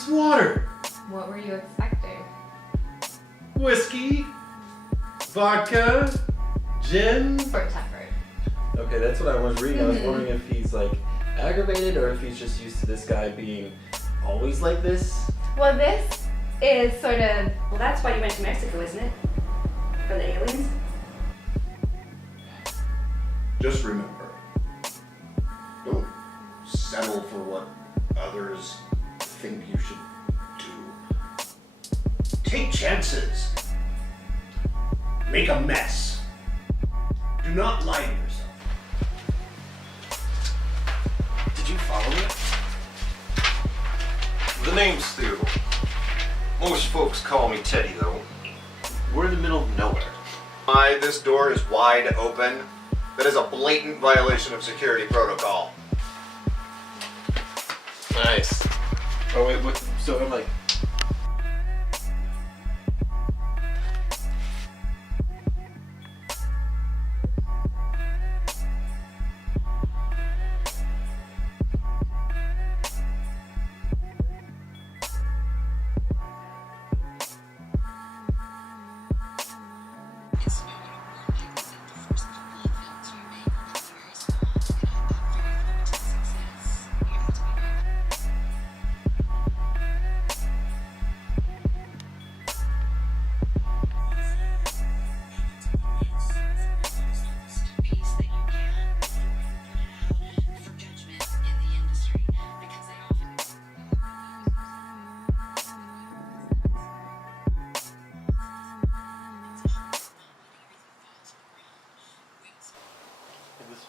drinks water. What were you expecting? Whiskey, vodka, gin. Short tempered. Okay, that's what I was reading. I was wondering if he's like aggravated or if he's just used to this guy being always like this. Well, this is sort of. Well, that's why you went to Mexico, isn't it? For the aliens? Just remember, don't settle for what others think you should do. Take chances. Make a mess. Do not lie to yourself. Did you follow me? The name's Theo. Most folks call me Teddy, though. We're in the middle of nowhere. This door is wide open. That is a blatant violation of security protocol. Nice. Oh wait, what? So I'm like.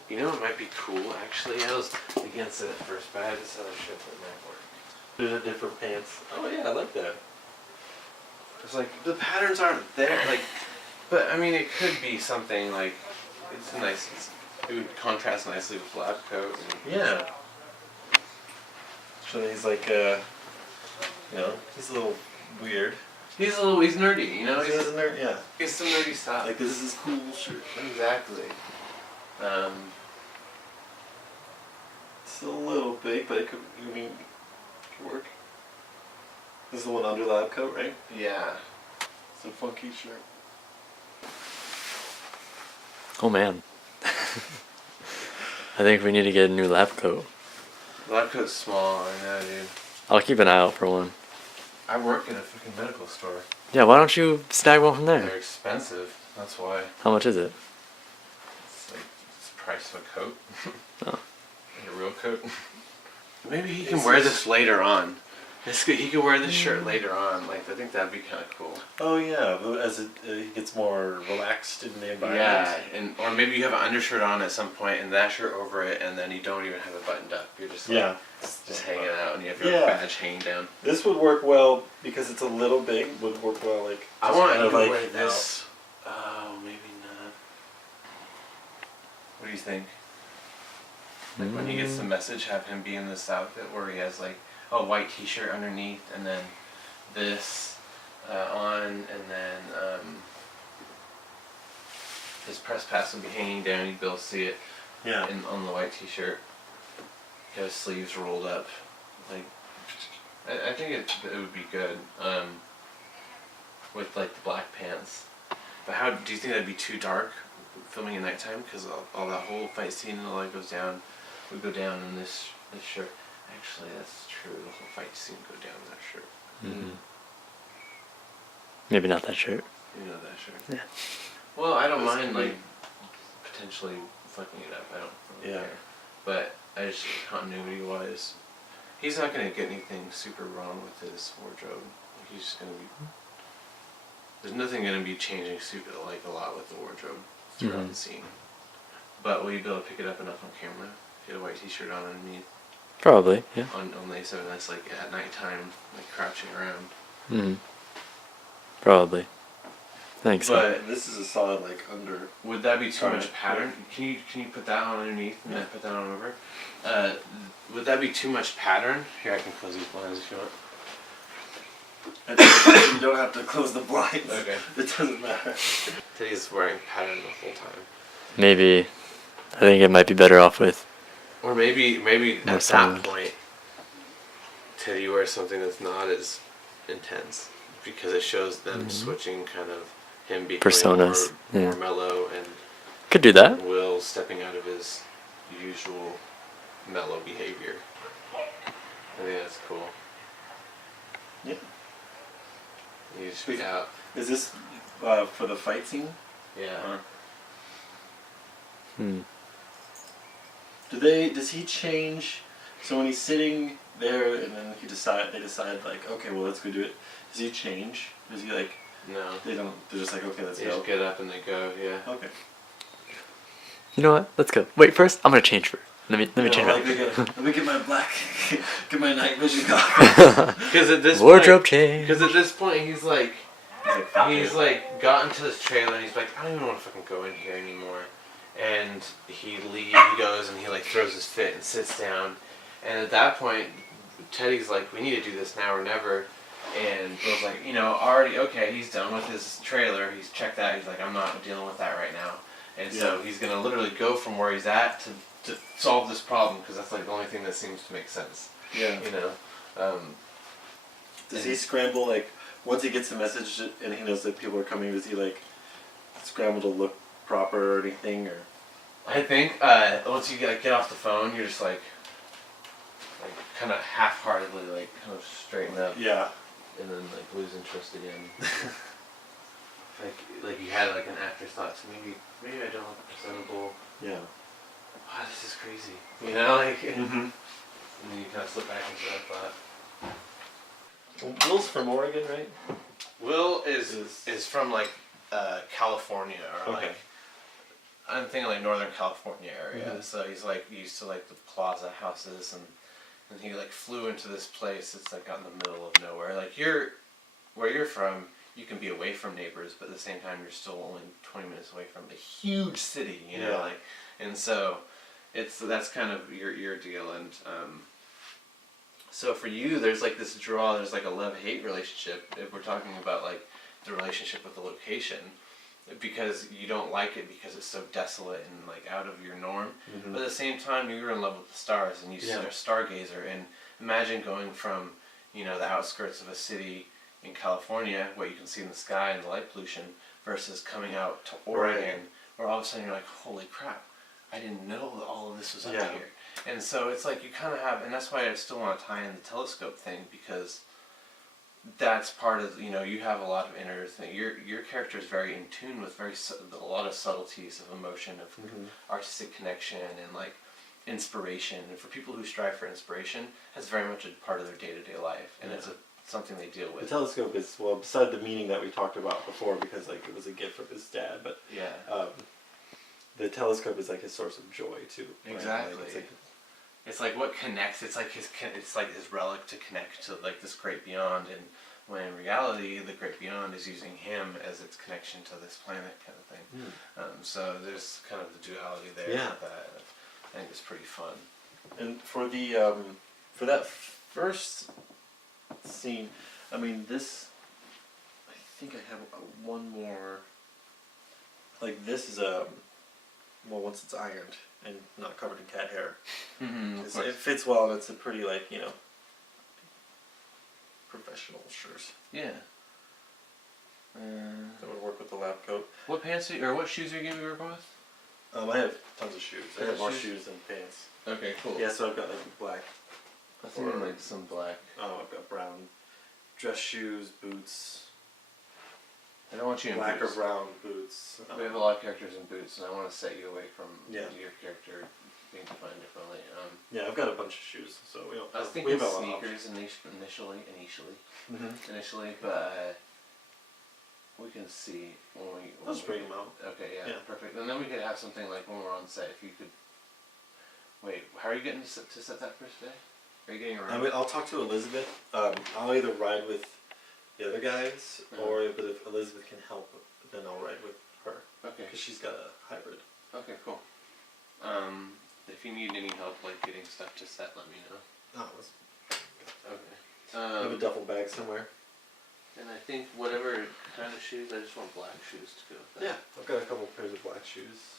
You know, it might be cool actually. I was against it at first, but I had this other shit that might work. There's a different pants. Oh yeah, I like that. It's like the patterns aren't there, like, but I mean, it could be something like it's nice. It would contrast nicely with lab coat. And, Yeah. So he's like, you know, he's a little weird. he's nerdy, you know. He's a nerd. Yeah. He's some nerdy stuff. Like this is cool shirt. Exactly. It's a little big, but it could. I mean, it could work. This is the one under lab coat, right? Yeah. It's a funky shirt. Oh man. I think we need to get a new lab coat. Lab coat's small, I know, dude. I'll keep an eye out for one. I work in a freaking medical store. Yeah, why don't you snag one from They're there? expensive. That's why. How much is it? It's like it's the price of a coat. Oh. Like a real coat. Maybe he can wear this later on. He can wear this shirt later on. Like, I think that'd be kind of cool. Oh yeah, as it gets more relaxed in the environment. Yeah, and or maybe you have an undershirt on at some point and that shirt over it, and then you don't even have it buttoned up. You're just like, just hanging out, and you have your badge hanging down. This would work well because it's a little big. Would work well like. I want you to like wear this. Oh, maybe not. What do you think? Like when he gets the message, have him be in this outfit where he has like a white T-shirt underneath, and then this on, and then his press pass would be hanging down. You'd be able to see it. Yeah. On the white T-shirt. He has sleeves rolled up. Like, I think it would be good. With like the black pants. But how do you think that'd be too dark filming at nighttime? Because all that whole fight scene and all that goes down. Would go down in this shirt. Actually, that's true. The whole fight scene would go down in that shirt. Mm-hmm. Maybe not that shirt. You know that shirt. Yeah. Well, I don't mind like potentially fucking it up. I don't really care. But I just continuity wise, he's not gonna get anything super wrong with his wardrobe. Like, he's just gonna be. There's nothing gonna be changing super like a lot with the wardrobe throughout the scene. But will you be able to pick it up enough on camera? If you had a white T-shirt on underneath. Probably, yeah. On lace and that's like at nighttime, like crouching around. Mm-hmm. Probably. Thanks. But this is a solid like under. Would that be too much pattern? Can you put that on underneath and then put that on over? Would that be too much pattern? Here, I can close these blinds if you want. You don't have to close the blinds. Okay. It doesn't matter. Teddy's wearing pattern the whole time. Maybe. I think it might be better off with. Or maybe at that point, Teddy wears something that's not as intense because it shows them switching kind of him becoming Personas, more yeah. mellow and Could do that. Will stepping out of his usual mellow behavior. I think that's cool. Yeah. You just speak out. Is this for the fight scene? Yeah. Does he change? So when he's sitting there and then they decide like, okay, well, let's go do it. Does he change? Does he like? No. They don't. They're just like, okay, let's They go. just get up and they go. Yeah. Okay. You know what? Let's go. Wait, first I'm gonna change for. Let me change. Let me get my black, get my night vision goggles. Because at this Wardrobe change. Because at this point he's like He's gotten to this trailer and he's like, I don't even want to fucking go in here anymore. And he goes and he like throws his fit and sits down. And at that point, Teddy's like, we need to do this now or never. And Bill's like, already, okay, he's done with his trailer. He's checked that. He's like, I'm not dealing with that right now. And so he's going to literally go from where he's at to solve this problem because that's like the only thing that seems to make sense. Yeah. Does he scramble like once he gets the message and he knows that people are coming? Does he like scramble to look proper or anything? Or I think once you get off the phone, you're just like kind of half-heartedly like kind of straighten up. Yeah. And then like lose interest again. like you had like an afterthought. So maybe I don't look presentable. Yeah. Wow, this is crazy. Like. Mm-hmm. And then you kind of slip back into that thought. Will's from Oregon, right? Will is from like California or Okay. like I'm thinking like Northern California area. Mm-hmm. So he's like used to like the plaza houses and he like flew into this place that's like out in the middle of nowhere. Like where you're from, you can be away from neighbors, but at the same time you're still only 20 minutes away from a huge city, Yeah. like, and so that's kind of your deal. And so for you, there's like this draw, there's like a love-hate relationship if we're talking about like the relationship with the location, because you don't like it because it's so desolate and like out of your norm. Mm-hmm. But at the same time, you're in love with the stars and you're a stargazer. And imagine going from the outskirts of a city in California, what you can see in the sky and the light pollution, versus coming out to Oregon, where all of a sudden you're like, holy crap, I didn't know that all of this was up here. And so it's like you kind of have, and that's why I still want to tie in the telescope thing, because that's part of, you have a lot of inner thing. Your character is very in tune with a lot of subtleties of emotion, of artistic connection and like inspiration. And for people who strive for inspiration, that's very much a part of their day-to-day life, and it's something they deal with. The telescope is, well, beside the meaning that we talked about before, because like it was a gift from his dad, but the telescope is like his source of joy too. Right? Exactly. Like, it's like what connects. It's like his relic to connect to like this great beyond, and when in reality the great beyond is using him as its connection to this planet, kind of thing. So there's kind of the duality there. That I think is pretty fun. And for the for that first scene, I mean this. I think I have one more. Like this is once it's ironed and not covered in cat hair, it fits well and it's a pretty professional shirt. Yeah. That would work with the lab coat. What pants what shoes are you gonna be working with? I have tons of shoes. I have more shoes than pants. Okay, cool. Yeah, so I've got like black. I think like some black. Oh, I've got brown dress shoes, boots. I don't want you in black boots. or brown boots. We have a lot of characters in boots, and I want to set you away from your character being defined differently. Yeah, I've got a bunch of shoes, so we don't. I was thinking sneakers initially, but we can see when we. I'll just bring them out. Okay, yeah, perfect. And then we could have something like when we're on set. If you could. Wait, how are you getting to set that first day? Are you getting around? I'll talk to Elizabeth. I'll either ride with the other guys, but if Elizabeth can help, then I'll ride with her. Okay. Because she's got a hybrid. Okay, cool. If you need any help, like getting stuff to set, let me know. Okay. I have a duffel bag somewhere. And I think whatever kind of shoes, I just want black shoes to go with that. Yeah, I've got a couple pairs of black shoes.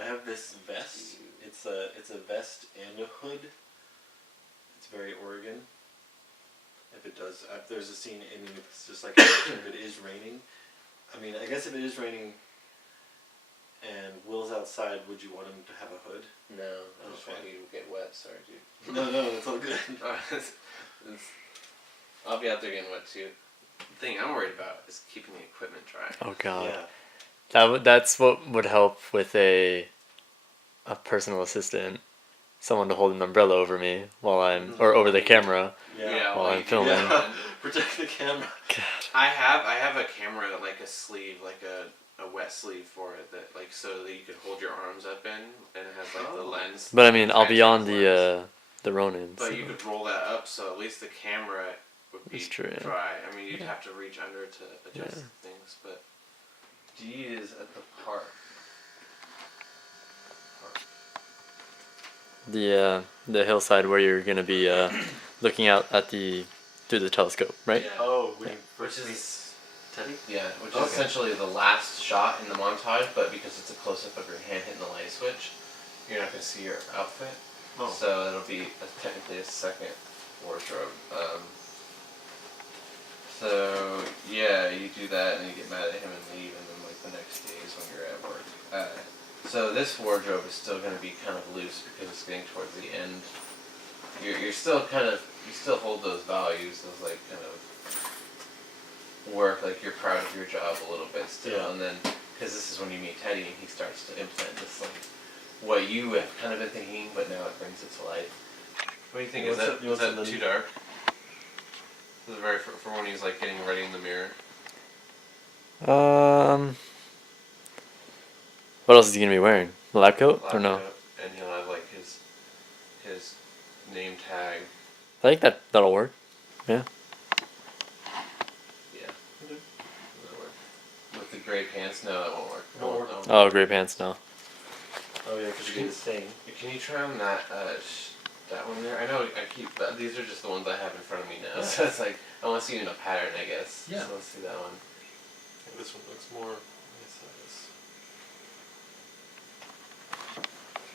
I have this vest. It's a vest and a hood. it's very Oregon. If there's a scene and it's just like if it is raining. I mean, I guess if it is raining and Will's outside, would you want him to have a hood? No, I just want you to get wet. Sorry, dude. No, it's all good. I'll be out there getting wet too. The thing I'm worried about is keeping the equipment dry. Oh god. Yeah. That's what would help with a personal assistant, someone to hold an umbrella over me while I'm or over the camera while I'm filming. Yeah. Protect the camera. God. I have a camera, like a sleeve, like a wet sleeve for it, that like so that you could hold your arms up in, and it has like the lens. But I mean, I'll be on lens. the Ronin. But so- you could roll that up, so at least the camera would be That's true, yeah. dry. I mean, you'd have to reach under to adjust things, but D is at the park. The hillside where you're gonna be looking out at through the telescope, right? Yeah. Oh, Which is Teddy? Yeah, which Okay. is essentially the last shot in the montage, but because it's a close-up of your hand hitting the light switch, you're not going to see your outfit. Oh. So it'll be technically a second wardrobe. So yeah, you do that and you get mad at him and leave, and then like the next day is when you're at work. So this wardrobe is still going to be kind of loose because it's getting towards the end. You're still you still hold those values, those like kind of work, like you're proud of your job a little bit still, Yeah. and then because this is when you meet Teddy and he starts to implement this like what you have kind of been thinking, but now it brings it to light. What do you think? You Is want that something- too dark? This is very for when he's like getting ready in the mirror. What else is he gonna be wearing? A lab coat or no? Laptop, and he'll have like his name tag. I think that'll work. Yeah. Yeah. That'll work. With the gray pants, no, that won't work. Won't work. No. Oh, gray pants, no. Oh yeah, because you get the stain. Can you try on that that one there? I know I keep these are just the ones I have in front of me now. Yeah. So it's like I want to see it in a pattern, I guess. Yeah. So let's see that one. This one looks more.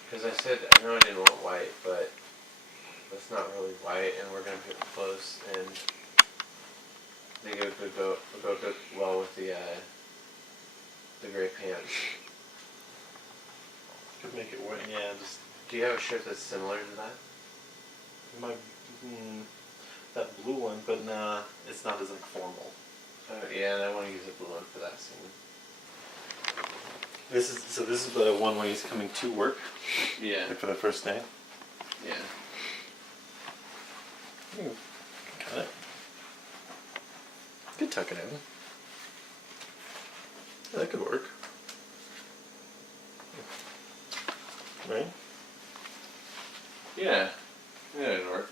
Because I said I know I didn't want white, but that's not really white, and we're gonna get close, and I think it would go well with the gray pants. Could make it work. Yeah, just Do you have a shirt that's similar to that? my that blue one, but nah, it's not as like formal. Yeah, and I want to use a blue one for that scene. This is the one where he's coming to work, Yeah. like for the first day. Yeah. Got it. Could tuck it in. Yeah, that could work. Right? Yeah. Yeah, it'd work.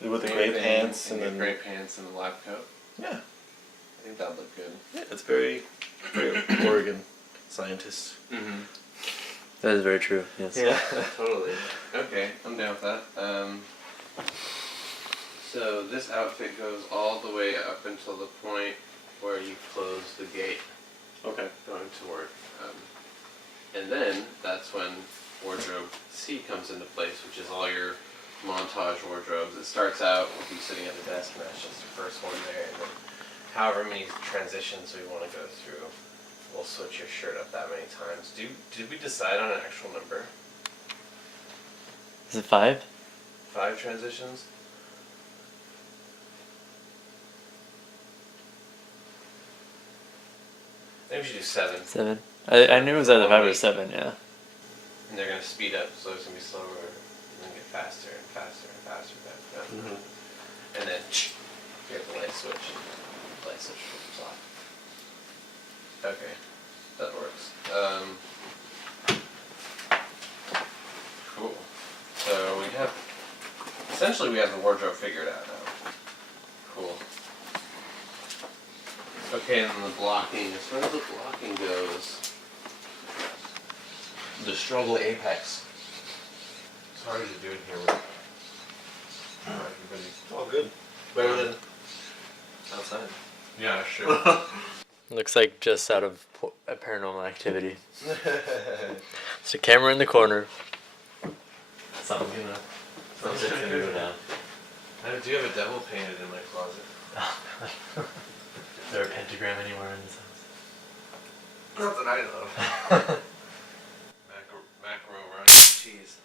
With the gray pants and the then gray pants and the lab coat. yeah, I think that'd look good. yeah, it's very Oregon scientist. Mm-hmm. That is very true. Yes. Yeah. Totally. Okay, I'm down with that. So this outfit goes all the way up until the point where you close the gate Okay. going to work. And then that's when wardrobe C comes into place, which is all your montage wardrobes. It starts out with you sitting at the desk, and that's just the first one there. And then however many transitions we want to go through, we'll switch your shirt up that many times. Did we decide on an actual number? Is it 5? 5 transitions? Maybe we should do 7. 7. I knew it was either 5 or 7. Yeah. And they're going to speed up, so it's going to be slower, and then get faster and faster and faster. Mm-hmm. And then you have the light switch, and the light switch comes off. Okay, that works. Cool. So essentially we have the wardrobe figured out now. Cool. Okay, and then the blocking, as far as the blocking goes, the struggle apex. It's hard to do it here with everybody. Oh, good. Better than outside. Yeah, sure. Looks like just out of a paranormal activity. It's a camera in the corner. Something Sounds like it's gonna go down. I do have a devil painted in my closet. Is there a pentagram anywhere in this house? Not that I know of. Macro onion cheese.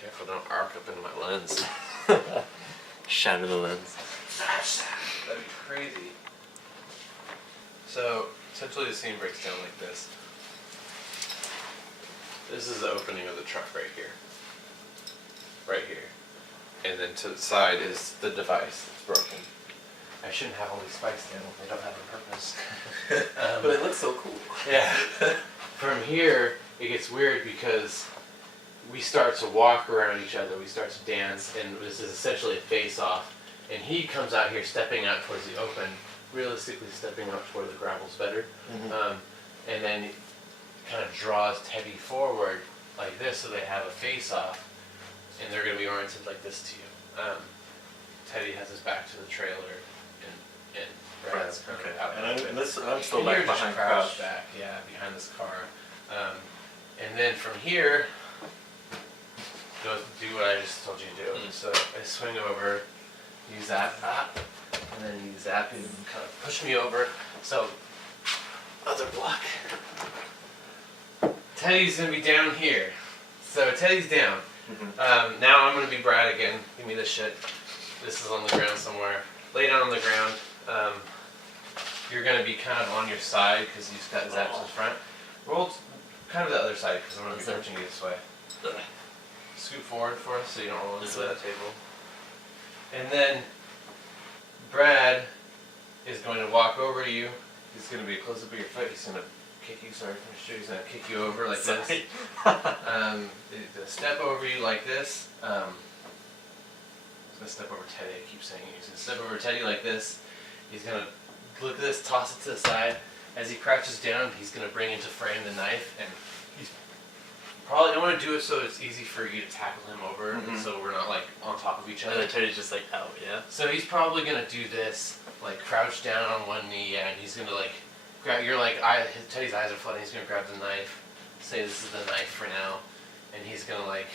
Careful, don't arc up into my lens. Shatter the lens. That'd be crazy. So, essentially the scene breaks down like this. This is the opening of the truck right here. Right here. And then to the side is the device that's broken. I shouldn't have all these spikes down. They don't have a purpose. But it looks so cool. Yeah. From here, it gets weird because we start to walk around each other. We start to dance, and this is essentially a face-off. And he comes out here stepping out towards the open, realistically stepping out toward the gravel's better. And then kind of draws Teddy forward like this so they have a face-off, and they're going to be oriented like this to you. Teddy has his back to the trailer, and Brad's kind of out. And I'm still And back you're just behind crouched Crouch. back, yeah, behind this car. And then from here, go do what I just told you to do. So I swing over, you zap, and then you zap and kind of push me over. So, other block. Teddy's gonna be down here. So Teddy's down. Now I'm gonna be Brad again. Give me this shit. This is on the ground somewhere. Lay down on the ground. You're gonna be kind of on your side because you've got zaps in front. Roll kind of the other side because I'm gonna be approaching you this way. Scoot forward for us so you don't roll into that table. And then Brad is going to walk over to you. He's going to be a close up of your foot. He's going to kick you. Sorry, he's going to kick you over like this. He's going to step over you like this. He's going to step over Teddy. I keep saying it. He's going to step over Teddy like this. He's going to look at this, toss it to the side. As he crouches down, he's going to bring into frame the knife, and he's probably, I want to do it so it's easy for you to tackle him over, so we're not like on top of each other. And then Teddy's just like, oh yeah. So he's probably gonna do this, like crouch down on one knee, and he's gonna like grab. You're like, Teddy's eyes are flooding. He's gonna grab the knife. Say this is the knife for now, and he's gonna like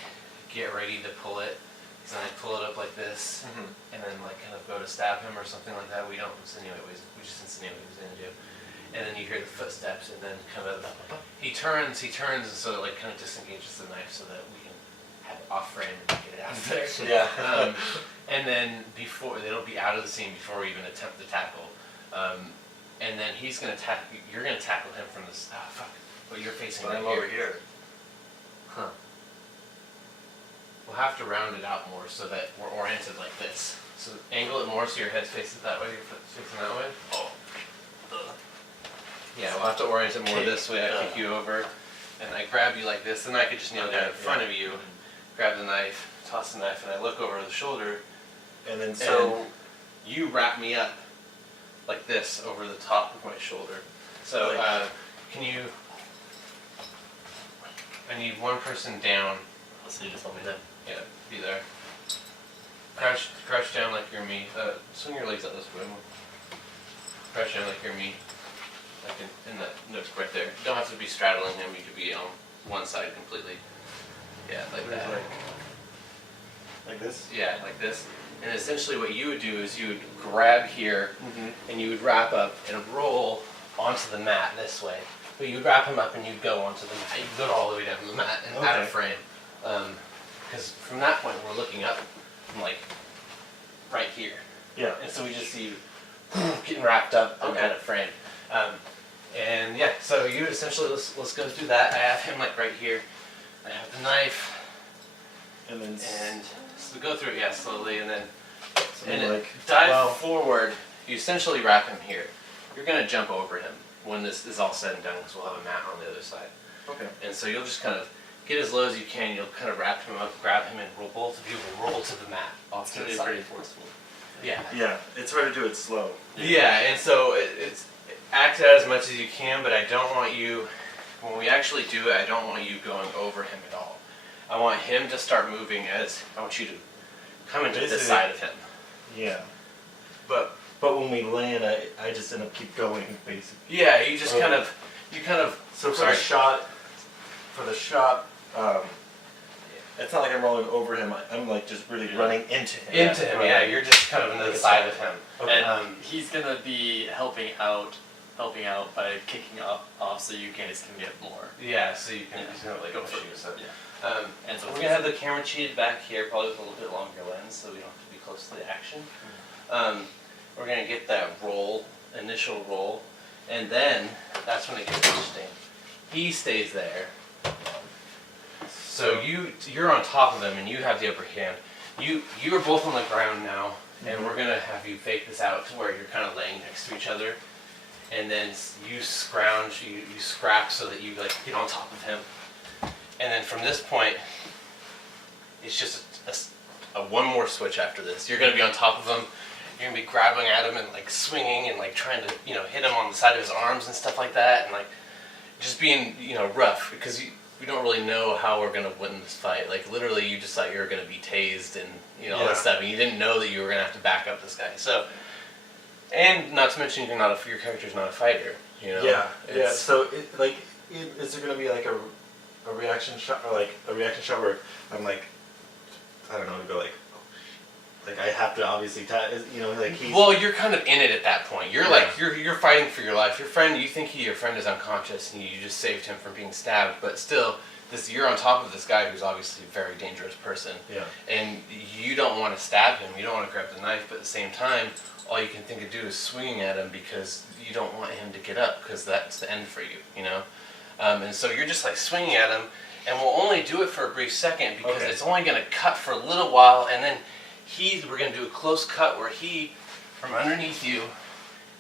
get ready to pull it. He's gonna pull it up like this, and then like kind of go to stab him or something like that. We don't insinuate. We just insinuate what he's gonna do. And then you hear the footsteps, and then kind of he turns, and so like kind of disengages the knife so that we can have it off frame and get it out of there. Yeah. And then it'll be out of the scene before we even attempt the tackle. And then he's gonna you're gonna tackle him from this. Ah, fuck. But you're facing But right I'm over here. Huh. We'll have to round it out more so that we're oriented like this. So angle it more so your head faces that way, your foot's facing that way. Oh. Yeah, we'll have to orient it more this way. I kick you over, and I grab you like this, and I could just kneel down in front of you, grab the knife, toss the knife, and I look over the shoulder, And then so you wrap me up like this over the top of my shoulder. So can you? I need one person down. So you just want me to? Yeah, be there. Crouch down like you're me. Swing your legs out this way. Crouch down like you're me. Like in that nook right there. You don't have to be straddling him. You could be on one side completely. Yeah, like that. like this? Yeah, like this. And essentially what you would do is you would grab here and you would wrap up and roll onto the mat this way. But you would wrap him up and you'd go onto the mat. You'd go all the way down to the mat and out of frame. Because from that point we're looking up from like right here. Yeah. And so we just see you getting wrapped up and out of frame. And yeah, so you essentially, let's go through that. I have him like right here. I have the knife. And So go through it, yeah, slowly, and then like dive forward. You essentially wrap him here. You're gonna jump over him when this is all said and done, because we'll have a mat on the other side. Okay. And so you'll just kind of get as low as you can. You'll kind of wrap him up, grab him, and roll. Both of you will roll to the mat off to the side. Pretty forceful. Yeah. Yeah, it's hard to do it slow. Yeah, and so it's act out as much as you can, but I don't want you. When we actually do it, I don't want you going over him at all. I want him to start moving as I want you to come into this side of him. Yeah. But when we land, I just end up keep going basically. yeah, you just kind of So for the shot, It's not like I'm rolling over him. I'm like just really running into him. Into him, yeah. You're just kind of on the side of him. Okay. And he's gonna be helping out by kicking off so you guys can get more. Yeah, so you can he's gonna like Go push for you. it. So. Yeah. And so we're gonna have the camera cheated back here, probably with a little bit longer lens, so we don't have to be close to the action. We're gonna get that initial roll, and then that's when it gets interesting. He stays there. So you're on top of him, and you have the upper hand. You are both on the ground now, and we're gonna have you fake this out to where you're kind of laying next to each other, and then you scrounge, you scrap so that you like get on top of him, and then from this point, it's just a one more switch after this. You're gonna be on top of him. You're gonna be grabbing at him and like swinging and like trying to hit him on the side of his arms and stuff like that, and like just being rough because we don't really know how we're gonna win this fight. Like literally, you just thought you were gonna be tased and all that stuff, and you didn't know that you were gonna have to back up this guy. So, and not to mention, your character's not a fighter. Yeah. So is there gonna be like a reaction shot or like a reaction shot where I'm like, I don't know, go like I have to obviously like he's. Well, you're kind of in it at that point. You're like you're fighting for your life. Your friend, you think your friend is unconscious, and you just saved him from being stabbed. But still, you're on top of this guy who's obviously a very dangerous person. Yeah. And you don't want to stab him. You don't want to grab the knife. But at the same time, all you can think of do is swinging at him because you don't want him to get up because that's the end for you. And so you're just like swinging at him, and we'll only do it for a brief second because it's only going to cut for a little while, and then. We're going to do a close cut where he, from underneath you,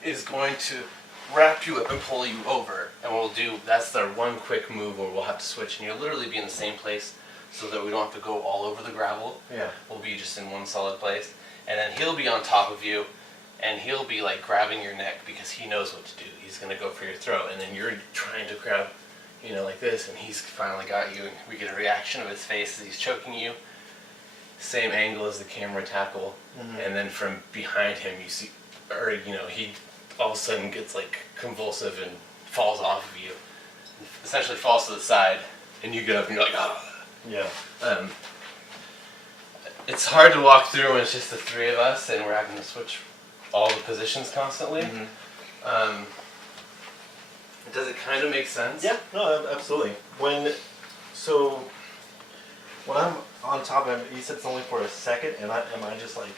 is going to wrap you up and pull you over. And that's our one quick move where we'll have to switch. And you'll literally be in the same place so that we don't have to go all over the gravel. Yeah. We'll be just in one solid place. And then he'll be on top of you, and he'll be like grabbing your neck because he knows what to do. He's going to go for your throat. And then you're trying to grab, like this, and he's finally got you. And we get a reaction of his face as he's choking you. Same angle as the camera tackle, and then from behind him you see, he all of a sudden gets like convulsive and falls off of you, essentially falls to the side, and you get up and you're like, oh. Yeah. It's hard to walk through when it's just the three of us and we're having to switch all the positions constantly. Does it kind of make sense? Yeah. No, absolutely. When I'm on top of him, you said it's only for a second, and am I just like?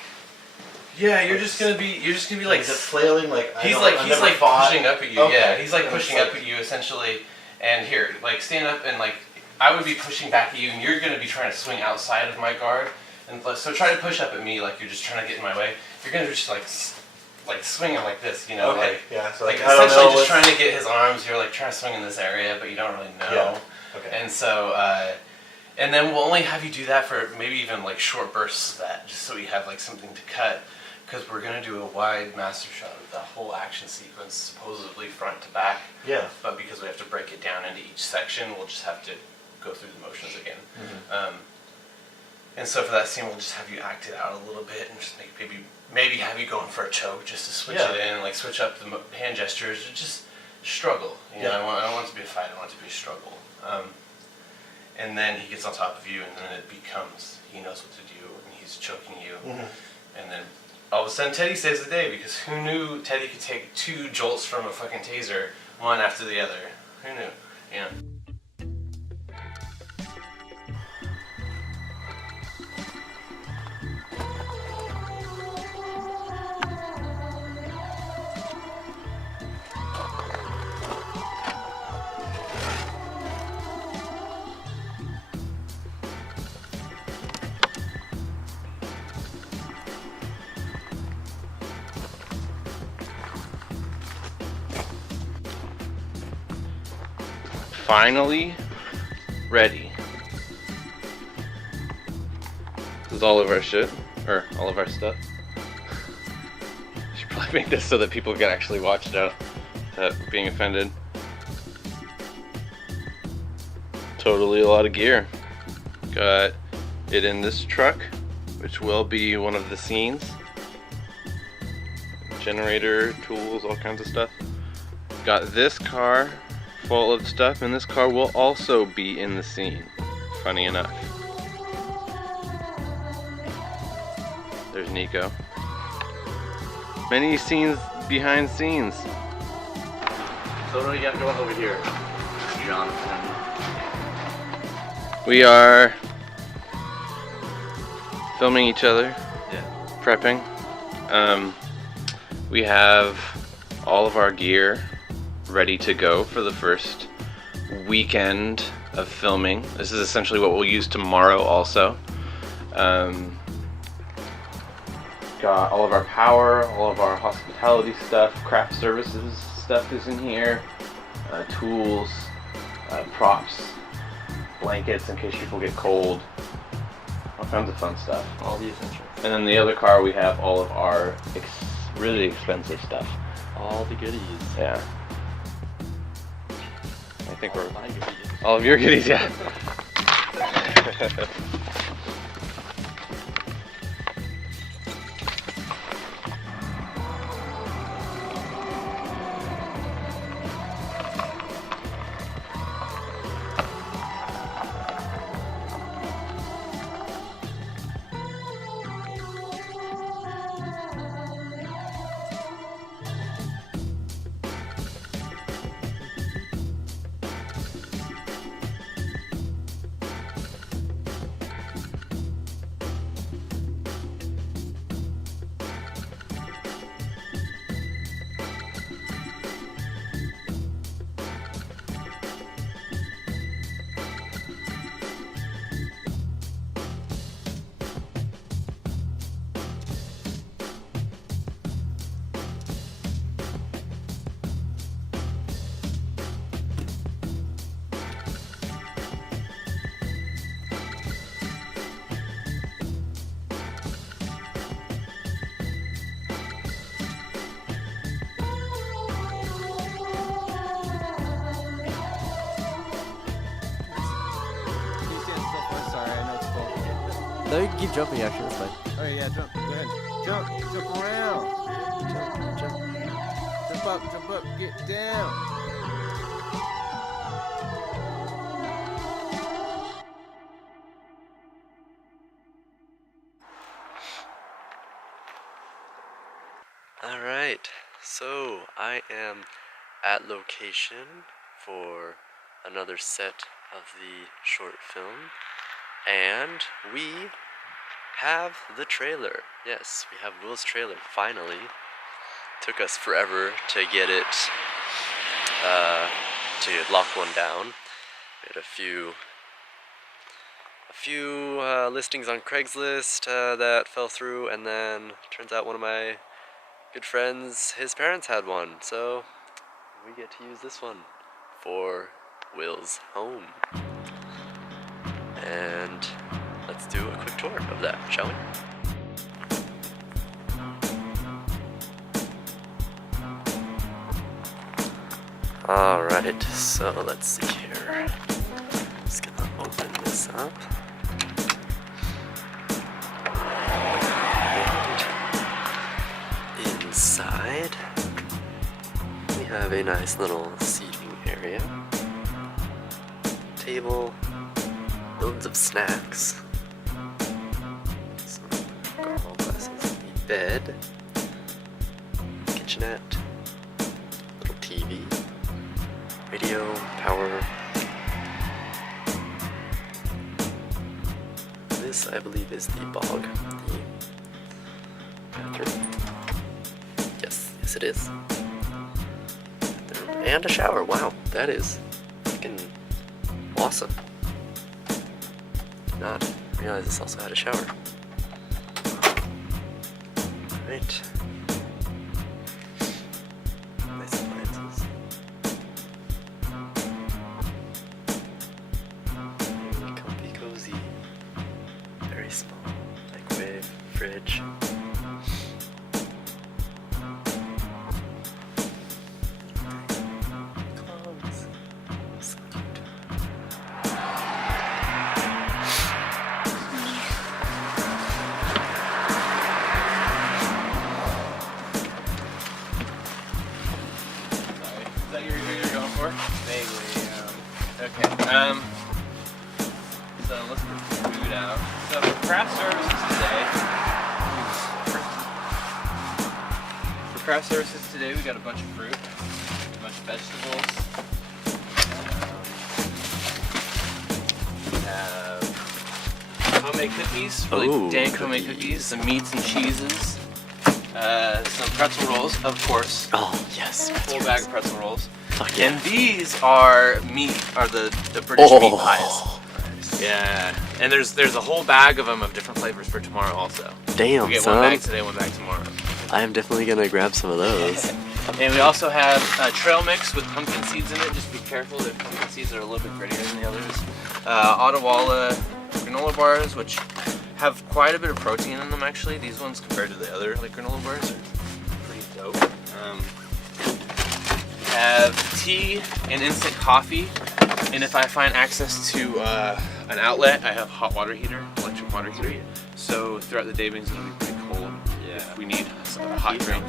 Yeah, you're just gonna be like just flailing like. He's like pushing up at you. Okay. Yeah, he's like pushing up at you essentially. And here, like stand up and like I would be pushing back at you, and you're gonna be trying to swing outside of my guard. And so try to push up at me like you're just trying to get in my way. You're gonna just like swinging like this, Okay. like yeah. So like essentially just trying to get his arms. You're like trying to swing in this area, but you don't really know. Yeah. Okay. And so. And then we'll only have you do that for maybe even like short bursts of that, just so we have like something to cut, because we're gonna do a wide master shot of the whole action sequence, supposedly front to back. Yeah. But because we have to break it down into each section, we'll just have to go through the motions again. And so for that scene, we'll just have you act it out a little bit and just maybe have you going for a choke just to switch it in, like switch up the hand gestures, just struggle. I don't want it to be a fight. I want it to be a struggle. And then he gets on top of you, and then it becomes, he knows what to do, and he's choking you. And then all of a sudden Teddy saves the day, because who knew Teddy could take 2 jolts from a fucking taser, one after the other? Who knew? Yeah. Finally ready. This is all of our shit, or all of our stuff. Should probably make this so that people can actually watch it out without being offended. Totally a lot of gear. Got it in this truck, which will be one of the scenes. Generator, tools, all kinds of stuff. Got this car full of stuff, and this car will also be in the scene, funny enough. Niko. Many scenes behind scenes. So what do you got going over here, Jonathan? We are filming each other. Yeah. Prepping. We have all of our gear ready to go for the first weekend of filming. This is essentially what we'll use tomorrow also. Got all of our power, all of our hospitality stuff, craft services stuff is in here, tools, props, blankets in case people get cold, all kinds of fun stuff. All the essentials. And then the other car we have all of our really expensive stuff. All the goodies. Yeah. I think we're My goodies. all of your goodies, yeah. No, you can keep jumping actually, that's fine. Alright, yeah, jump. Go ahead. Jump around. Jump up, get down. Alright, so I am at location for another set of the short film, and we have the trailer. Yes, we have Will's trailer, finally. Took us forever to get it, to lock one down. We had a few listings on Craigslist that fell through, and then turns out one of my good friends, his parents had one, so we get to use this one for Will's home. And let's do a quick tour of that, shall we? Alright, so let's see here. Just gonna open this up. And inside, we have a nice little seating area. Table, loads of snacks. Some alcohol glasses, a bed, kitchenette, little TV, radio, power. This, I believe, is the bog, the bathroom. Yes, it is. And a shower. Wow, that is fucking awesome. Did not realize this also had a shower. Right. Nice appliances. Very comfy, cozy. Very small. Microwave, fridge. Clothes. So cute. Sorry. Is that your you're going for? Vaguely, Okay. So let's put the food out. So for craft services today, craft services today. We got a bunch of fruit, a bunch of vegetables. We have homemade cookies, really dank homemade cookies, some meats and cheeses, some pretzel rolls, of course. Oh, yes. Full bag of pretzel rolls. Fuck yeah. And these are the British meat pies. Yeah, and there's a whole bag of them of different flavors for tomorrow also. Damn, we get son. one bag today, one bag tomorrow. I am definitely gonna grab some of those. And we also have a trail mix with pumpkin seeds in it. Just be careful, the pumpkin seeds are a little bit grittier than the others. Ottawalla granola bars, which have quite a bit of protein in them actually. These ones compared to the other like granola bars are pretty dope. Have tea and instant coffee, and if I find access to an outlet, I have hot water heater, electric water heater. So throughout the day, because it'll be pretty cold. Yeah. If we need a hot drink.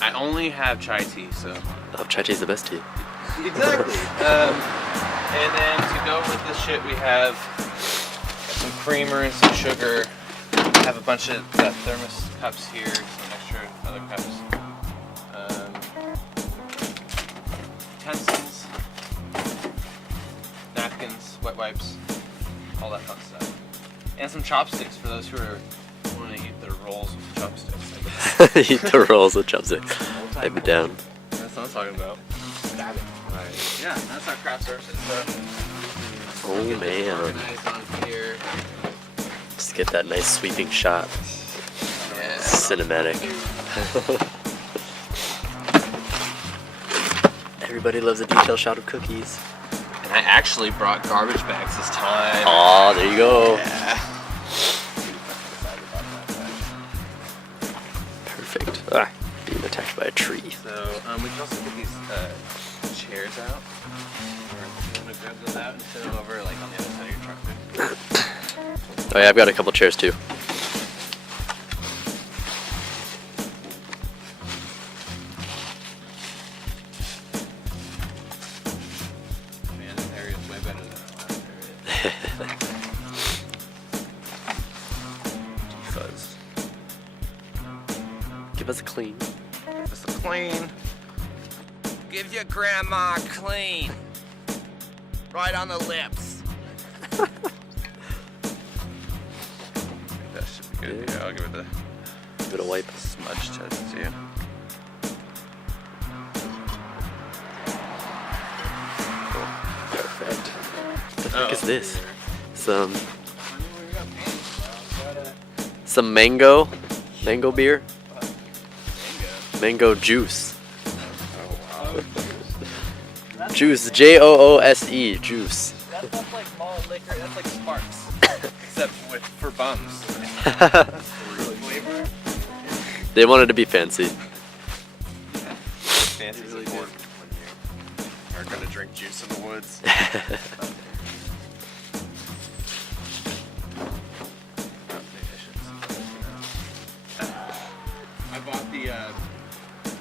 I only have chai tea, so. Oh, chai tea is the best tea. Exactly. And then to go with this shit, we have some creamer and some sugar. I have a bunch of thermos cups here, some extra other cups. Utensils, napkins, wet wipes, all that fun stuff. And some chopsticks for those who want to eat their rolls with chopsticks, I guess. Eat the rolls with chopsticks. Type it down. That's what I'm talking about. Got it. Right. Yeah, that's our craft services stuff. Oh man. Organized on here. Just get that nice sweeping shot. Yeah. Cinematic. Everybody loves a detail shot of cookies. And I actually brought garbage bags this time. Aw, there you go. Yeah. Perfect. Ah, being attacked by a tree. So we can also get these chairs out. Or you want to grab those out and set them over like on the other side of your truck there. Oh yeah, I've got a couple chairs too. Man, this area is way better than our last area. Fuzz. Give us a clean. Give us a clean. Give your grandma clean. Right on the lips. That should be good. Yeah, I'll give it Give it a wipe. smudge test too. Perfect. What the fuck is this? Some mango beer. Mango juice. Juice. Joose. Juice. That's not like malt liquor. That's like Sparks, except for bums. Flavor. They wanted to be fancy. Fancy really good. When you're gonna drink juice in the woods. I bought the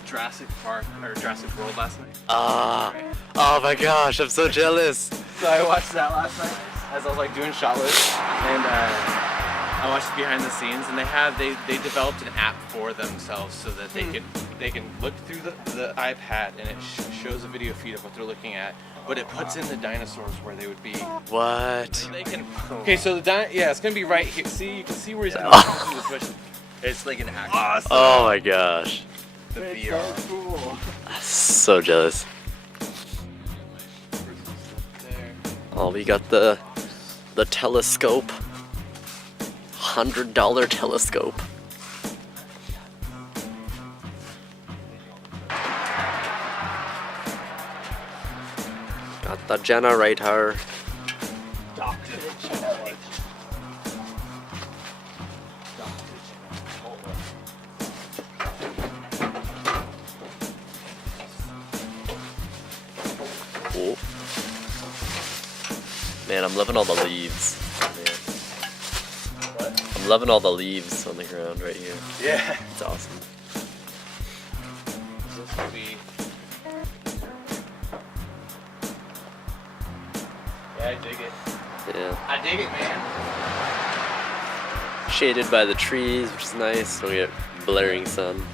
Jurassic Park or Jurassic World last night. Ah. Oh my gosh, I'm so jealous. So I watched that last night as I was like doing shot lists, and I watched behind the scenes, and they developed an app for themselves so that they can look through the iPad and it shows a video feed of what they're looking at, but it puts in the dinosaurs where they would be. What? So they can. Okay, so it's gonna be right here. See, you can see where he's going through the bush. It's like an action. Awesome. Oh my gosh. The VR. So cool. So jealous. Oh, we got the telescope. $100 telescope. Got the generator. Oh. Man, I'm loving all the leaves. I'm loving all the leaves on the ground right here. Yeah. It's awesome. This will be. Yeah, I dig it. Yeah. I dig it, man. Shaded by the trees, which is nice. So we get blaring sun.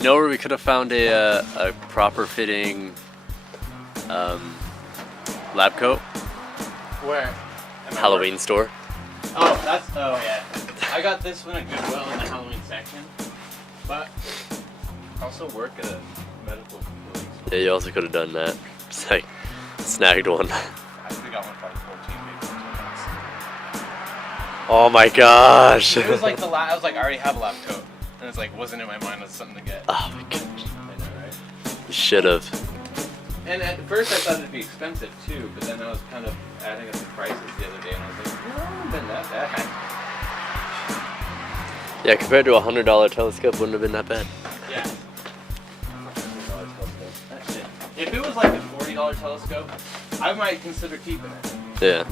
You know where we could have found a proper fitting lab coat? Where? Halloween store. Oh, yeah. I got this one at Goodwill in the Halloween section, but I also work at a medical facility. Yeah, you also could have done that. Just like snagged one. I think I got one for like 14 maybe. Oh my gosh. It was like I was like, I already have a lab coat, and it's like wasn't in my mind as something to get. Oh my gosh. I know, right? You should have. And at first I thought it'd be expensive too, but then I was kind of adding up the prices the other day, and I was like, no, it hasn't been that bad. Yeah, compared to a $100 telescope, wouldn't have been that bad. Yeah. That shit. If it was like a $40 telescope, I might consider keeping it. Yeah.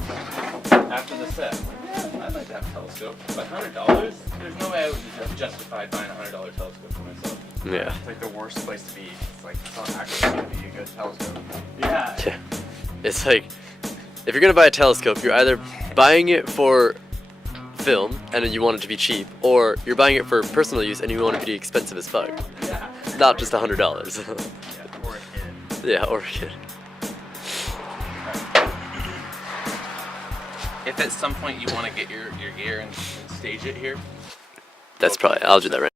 After the set. Like, yeah, I'd like to have a telescope. But $100? There's no way I would have justified buying a $100 telescope for myself. Yeah. It's like the worst place to be. It's like it's not actually going to be a good telescope. Yeah. Yeah. It's like, if you're gonna buy a telescope, you're either buying it for film and then you want it to be cheap, or you're buying it for personal use and you want it to be expensive as fuck. Yeah. Not just $100. Yeah, or a kid. Yeah, or a kid. If at some point you want to get your gear and stage it here. That's probably, I'll do that right.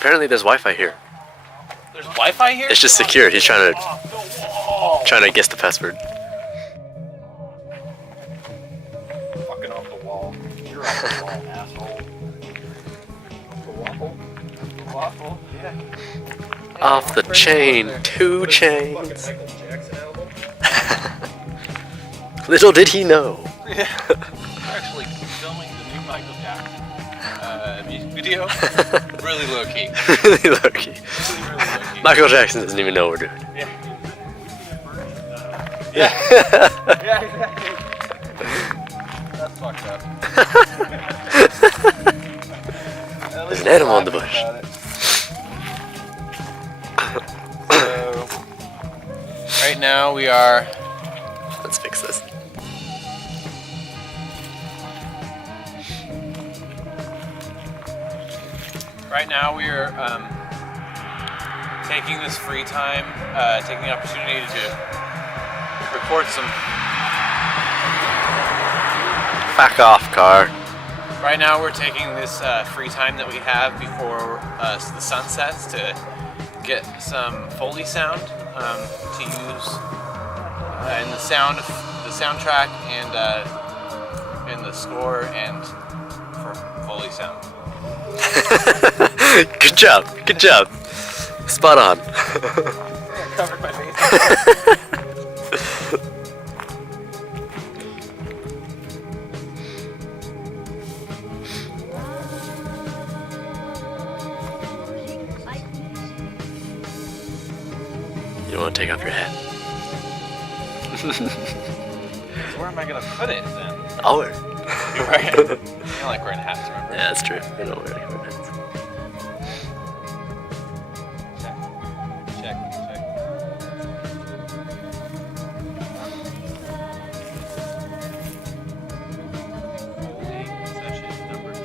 Apparently there's Wi-Fi here. There's Wi-Fi here? It's just secured. He's trying to guess the password. Fucking off the wall. You're off the wall, asshole. The waffle? The waffle? Yeah. Off the chain, 2 chains. Fucking Michael Jackson album? Little did he know. Yeah. We're actually filming the new Michael Jackson music video. Really low key. Really low key. Really low key. Michael Jackson doesn't even know we're doing it. Yeah. Yeah. Yeah, exactly. That's fucked up. There's an animal in the bush. So, right now we are. Let's fix this. Right now we are taking this free time, taking the opportunity to record some. Back off, car. Right now we're taking this free time that we have before the sun sets to get some Foley sound to use in the soundtrack and in the score and for Foley sound. Good job. Good job. Spot on. I covered my face. You don't want to take off your hat. So where am I gonna put it then? I'll wear it. You're right. I don't like wearing hats, remember? Yeah, that's true. I don't wear any hats. Check. Foley session number 2.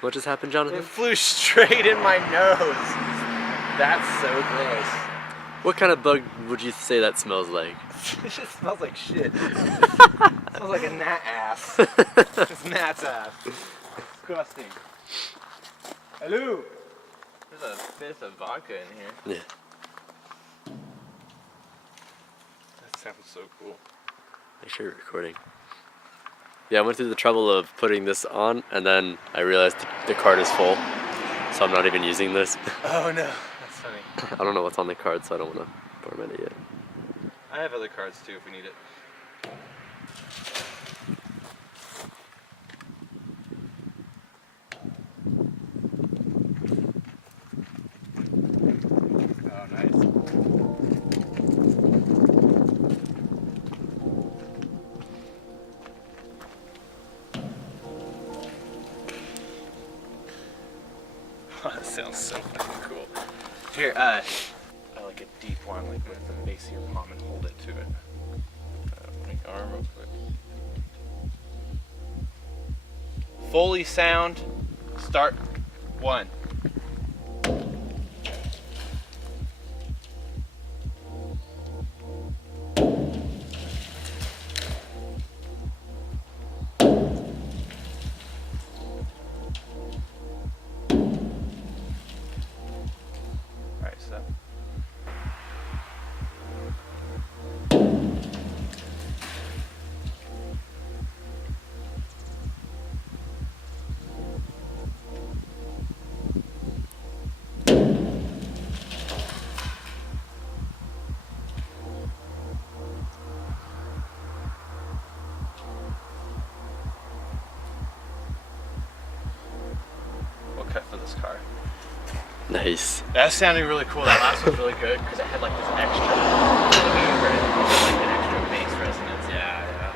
What just happened, Jonathan? It flew straight in my nose. That's so gross. What kind of bug would you say that smells like? It just smells like shit. It smells like a gnat ass. It's gnat's ass. Disgusting. Hello. There's a fifth of vodka in here. Yeah. That sounds so cool. Make sure you're recording. Yeah, I went through the trouble of putting this on, and then I realized the card is full, so I'm not even using this. Oh no, that's funny. I don't know what's on the card, so I don't want to format it yet. I have other cards too if we need it. Oh, nice. That sounds so fucking cool. Here, I like a deep one, like with the base of your palm and hold it to it. Make arm real quick. Foley sound, start 1. Alright, so. We'll cut for this car. Nice. That's sounding really cool. That last one's really good because it had like this extra, like an extra bass resonance. Yeah, yeah.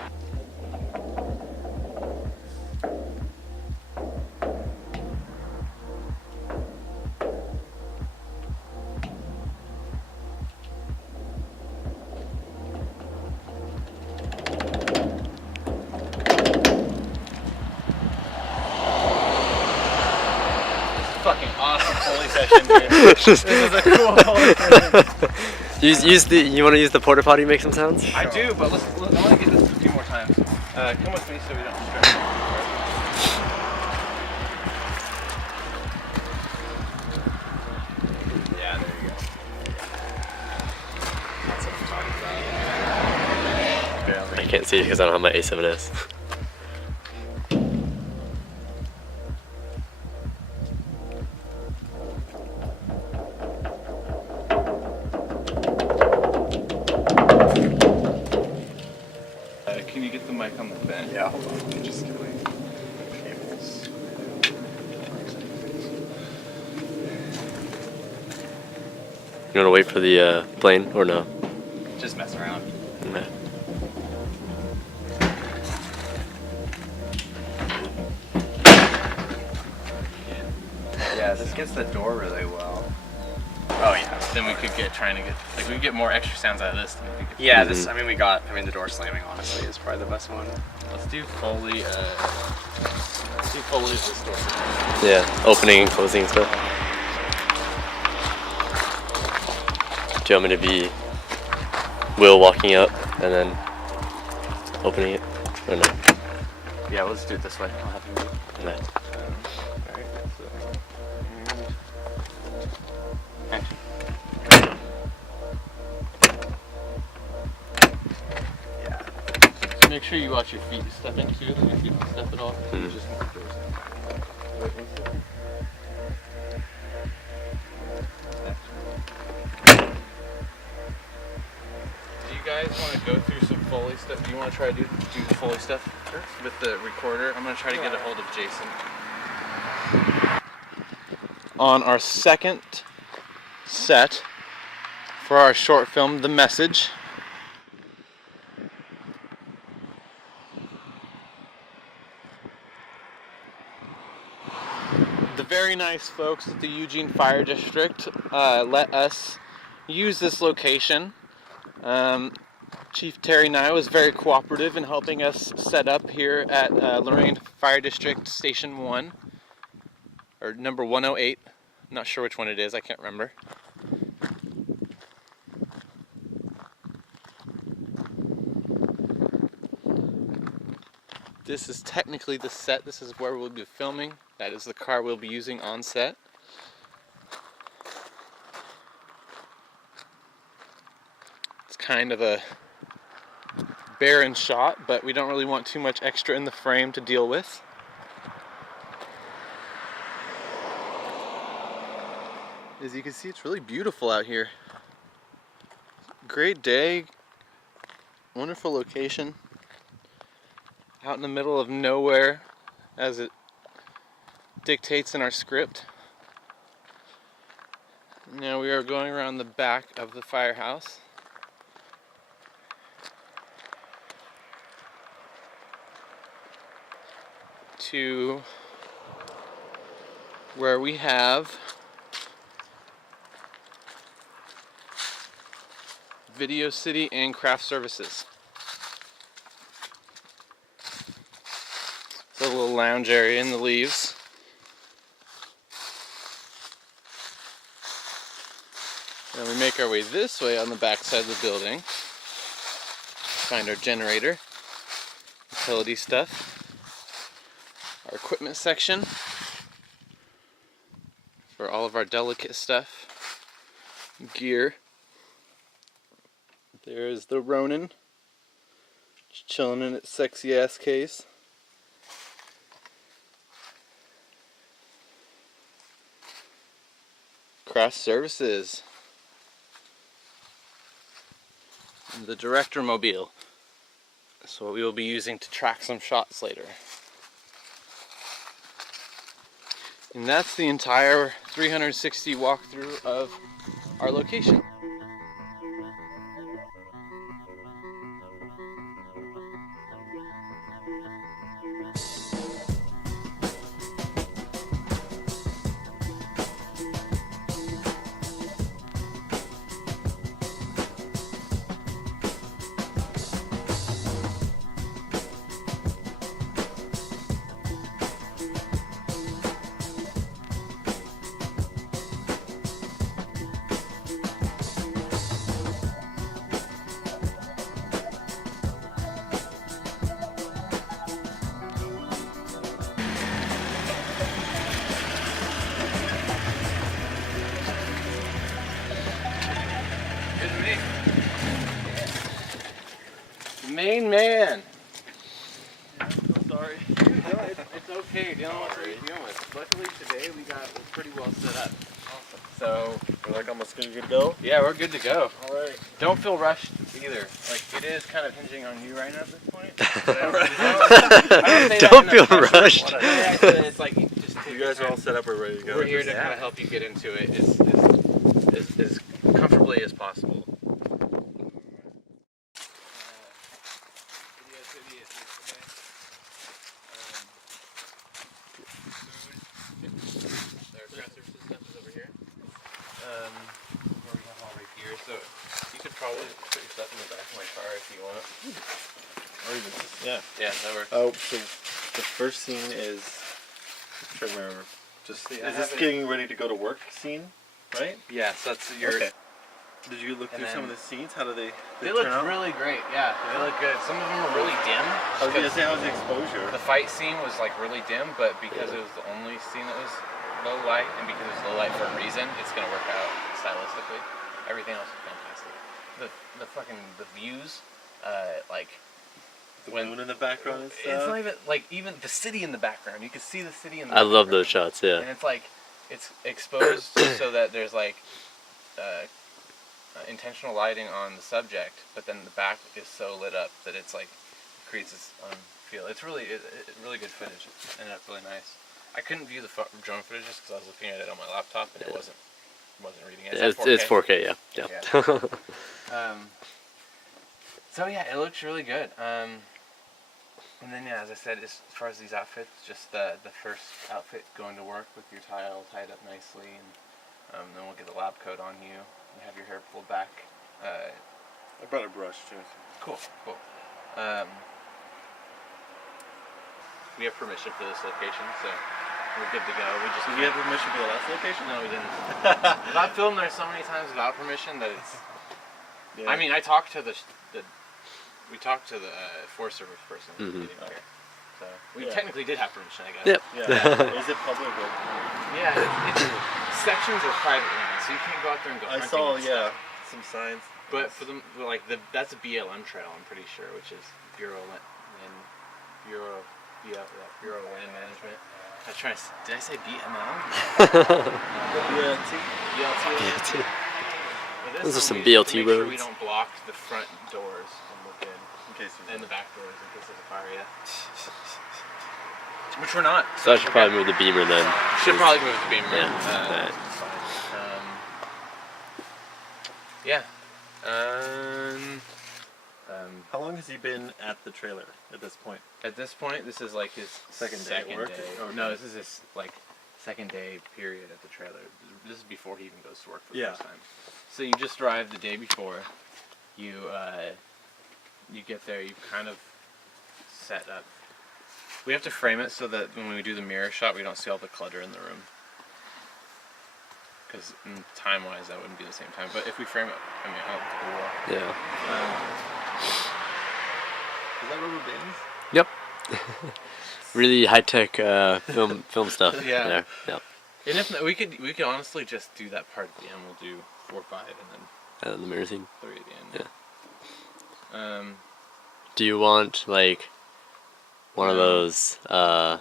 Fucking awesome Foley session, dude. This is a cool Foley session. You want to use the porta potty, make some sounds? I do, but I want to get this a few more times. Come with me so we don't stress. Yeah, there you go. That's what I'm talking about. I can't see it because I don't have my A7S. Can you get the mic on the bend? Yeah, hold on. I'm just getting cables. You want to wait for the plane or no? Just mess around. Okay. Yeah, this gets the door really well. Oh yeah. Then we could we could get more extra sounds out of this than we could. Yeah, this. I mean, the door slamming honestly is probably the best one. Let's do Foley. Let's do Foley as this door. Yeah, opening and closing and stuff. Do you want me to be Will walking up and then opening it? Or no? Yeah, let's do it this way. I'll have you move. Okay. Action. Yeah. Make sure you watch your feet stepping too. If your feet don't step at all. Mm. Just move those in. Wait 1 second. Do you guys want to go through some Foley stuff? Do you want to try to do the Foley stuff with the recorder? I'm going to try to get a hold of Jason. On our second set for our short film, The Message. The very nice folks at the Eugene Fire District let us use this location. Chief Terry Nye was very cooperative in helping us set up here at Lorraine Fire District Station 1, or number 108. I'm not sure which one it is, I can't remember. This is technically the set. This is where we'll be filming. That is the car we'll be using on set. kind of a barren shot, but we don't really want too much extra in the frame to deal with. As you can see, it's really beautiful out here. Great day, wonderful location, out in the middle of nowhere, as it dictates in our script. Now we are going around the back of the firehouse. To where we have Video City and Craft Services. It's a little lounge area in the leaves. And we make our way this way on the back side of the building. Find our generator, utility stuff, our equipment section for all of our delicate stuff, gear. There's the Ronin, just chilling in its sexy ass case. Craft Services. The Director Mobile. That's what we will be using to track some shots later. And that's the entire 360 walkthrough of our location. Main man. I'm so sorry. No, it's okay. Dealing with what you're dealing with. Luckily today we got pretty well set up. Awesome. So We're like almost good to go? yeah, we're good to go. Alright. Don't feel rushed either. Like it is kind of hinging on you right now at this point. Don't feel rushed. Yeah, it's like just take You your guys are time. all set up or ready to go? We're here to kind of help you get into it as comfortably as possible. Where we have all right here, so you could probably put your stuff in the back of my car if you want. Or even, yeah. Yeah, that works. Oh, so the first scene is, I'm trying to remember, just, See, is this getting ready to go to work scene, right? Yeah, so that's your. Okay. Did you look And through some of then- the scenes? How do they Look turn out? really great. Yeah, they look good. Some of them are really dim. I was gonna say, how's the exposure? The fight scene was like really dim, but because it was the only scene that was low light, and because it was low light for a reason, it's gonna work out stylistically. Everything else is fantastic. The views, like The when moon in the background and it's stuff? not even like even the city in the background. You can see the city in the I background. love those shots, yeah. And it's like it's exposed so that there's like intentional lighting on the subject, but then the back is so lit up that it's like creates this feel. It's really really good footage. It ended up really nice. I couldn't view the drone footage just because I was looking at it on my laptop and it wasn't reading it. It's 4K, yeah. So yeah, it looks really good. And then yeah, as I said, as far as these outfits, just the first outfit going to work with your tie all tied up nicely, and then we'll get the lab coat on you. You have your hair pulled back. I brought a brush too. Cool. We have permission for this location, so we're good to go. Did you have permission for the last location? No, we didn't. I've filmed there so many times without permission that it's. Yeah. I mean, I talked to the Forest Service person getting here, so we technically did have permission, I guess. Yep. Yeah. Is it public? Yeah, it's sections are private land, so you can't go out there and go I hunting saw, and stuff. some signs. But for them, like that's a BLM trail, I'm pretty sure, which is Bureau Land Management. I was trying to. Did I say BML? BLT. Those are some Make BLT sure roads. we don't block the front doors and look in case and the back doors in case there's a fire. Yeah. Which we're not. So I should probably move the beamer then. Should probably move the beamer. Yeah. Yeah. How long has he been at the trailer at this point? At this point, this is like his Second day at work? Okay. No, this is his like second day period at the trailer. This is before he even goes to work for the first time. So you just arrive the day before. You get there. You kind of set up. We have to frame it so that when we do the mirror shot, we don't see all the clutter in the room. Because time-wise, that wouldn't be the same time. But if we frame it, I mean, out the wall. Yeah. Is that rubber bands? Yep. Really high-tech film stuff. Yeah. There. Yep. And if not, we could honestly just do that part at the end. We'll do 4, 5, and then The mirror scene. 3 at the end. Yeah. Do you want like one of those? Do that.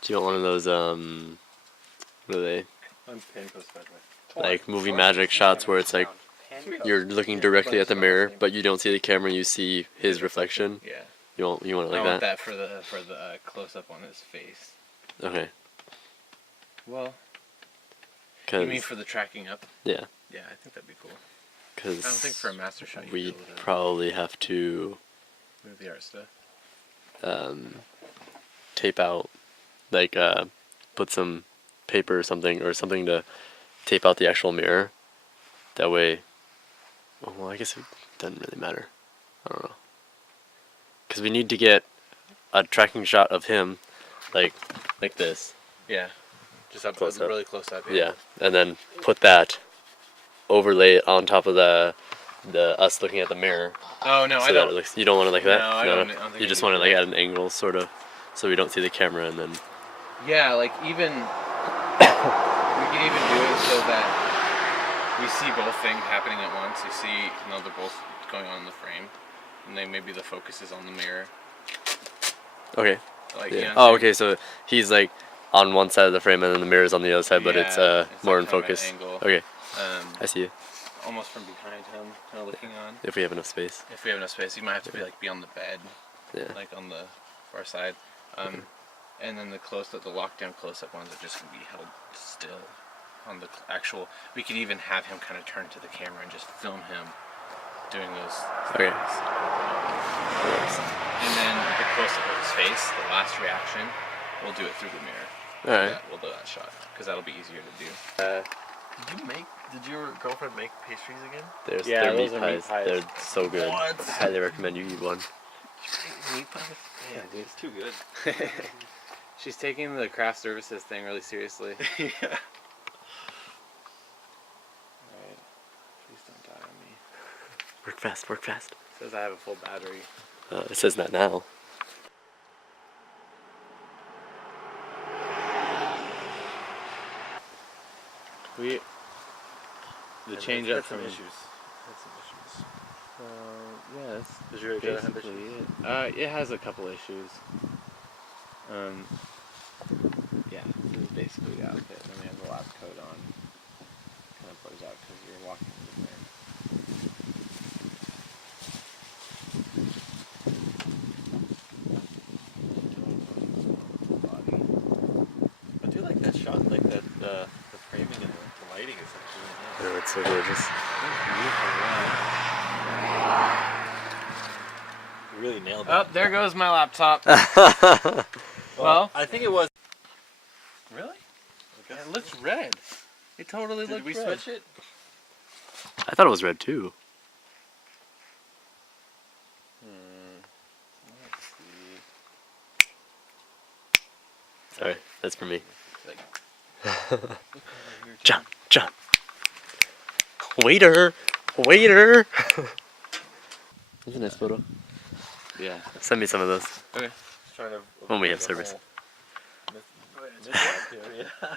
Do you want one of those? What are they? I'm Mentos, by the way. Like movie magic shots where it's like you're looking directly at the mirror, but you don't see the camera. You see his reflection. Yeah. You want it I like want that? that for the close up on his face. Okay. Well. Cause You mean for the tracking up? Yeah. Yeah, I think that'd be cool. Because I don't think for a master shot we'd probably have to move the art stuff. Tape out, like put some paper or something to tape out the actual mirror. That way. Well, I guess it doesn't really matter. I don't know. Because we need to get a tracking shot of him, like this. Yeah. Just up Close up. really close up. Yeah, and then put that, overlay it on top of the us looking at the mirror. Oh no, so I that don't. it looks, you don't want it like that. No, I don't think You I just do want it that. like at an angle, sort of, so we don't see the camera, and then. Yeah, like even we can even do it so that we see both things happening at once. You see, they're both going on in the frame, and then maybe the focus is on the mirror. Okay. Like, yeah. you know what I'm Oh, saying? okay. So he's like on one side of the frame, and then the mirror's on the other side, but it's Yeah, more like in kind of an focus. angle. Okay. I see you. Almost from behind him, kind of looking on. If we have enough space. If we have enough space, you might have to be on the bed, like on the far side. And then the lockdown close-up ones are just gonna be held still on the actual. We could even have him kind of turn to the camera and just film him doing those. Okay. And then the close-up of his face, the last reaction, we'll do it through the mirror. All right. We'll do that shot because that'll be easier to do. Did your girlfriend make pastries again? They're meat pies. They're so good. What? I highly recommend you eat one. Meat pies? Yeah, dude, it's too good. She's taking the craft services thing really seriously. Yeah. Alright. Please don't die on me. Work fast, work fast. It says I have a full battery. It says that now. The change up from issues. Had some issues. yeah, that's Does your agenda have basically issues? it. It has a couple issues. Yeah, this is basically the outfit. Then we have the lab coat on. Kind of blurs out because you're walking in there. I do like that shot, like that the framing and the lighting is actually really nice. Oh, it's so gorgeous. You really nailed it. Oh, there goes my laptop. Well, I think it was. Really? It looks red. It totally looks red. Did we switch it? I thought it was red too. Let's see. Sorry, that's for me. Like, John. Waiter. That's a nice photo. Yeah. Send me some of those. Okay. trying to When we have avoid the service. whole myth here, yeah.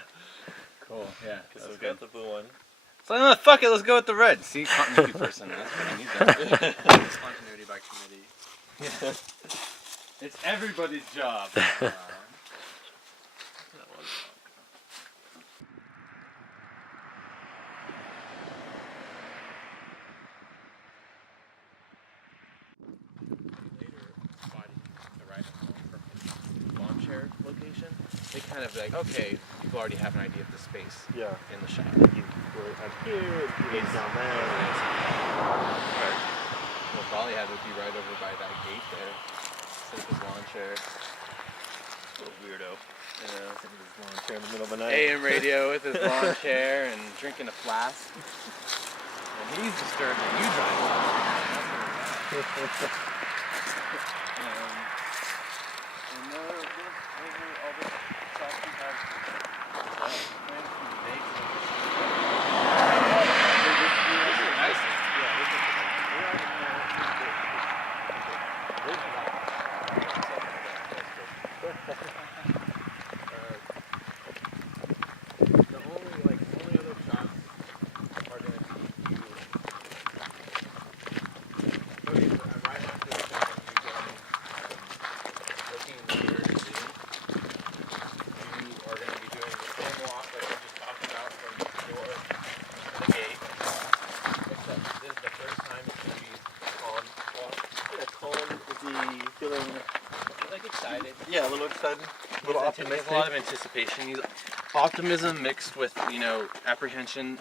Cool. Yeah. So we've got the blue one. So fuck it, let's go with the red. See, continuity person. That's what I need. That continuity by committee. Yeah. It's everybody's job. Lawn chair location, they kind of like, okay, people already have an idea of the space in the shot. You were up here, you were down there. Right. Well, probably had to be right over by that gate there. Set up his lawn chair. Little weirdo. You know, sitting in his lawn chair in the middle of the night. AM radio with his lawn chair and drinking a flask. And he's disturbed that you drive off. And over all the shots we have planned for the day. Nice. The only other shots are going to be you. Okay, so right after the shot, you go looking in the mirror to see. You are going to be doing the same walk that we just talked about from the door to the gate. Except this is the first time it's going to be a calm walk. Yeah, Colin, is he feeling Like excited. a little excited? A little optimistic? There's a lot of anticipation. He's optimism mixed with, apprehension.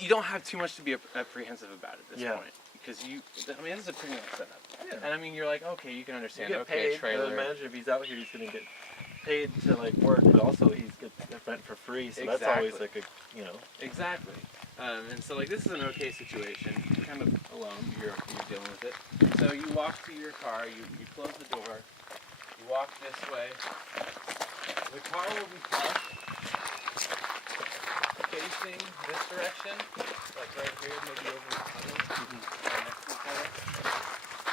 You don't have too much to be apprehensive about at this point. Because this is a pretty nice setup. Yeah. And you're like, okay, you can understand. You get okay, paid. trailer. Imagine if he's out here, he's going to get paid to work, but also he's get rent for free, so that's always Exactly. And so this is an okay situation. You're kind of alone. You're dealing with it. So you walk to your car. You close the door. You walk this way. The car will be parked facing this direction, like right here, maybe over the tunnel, next to each other.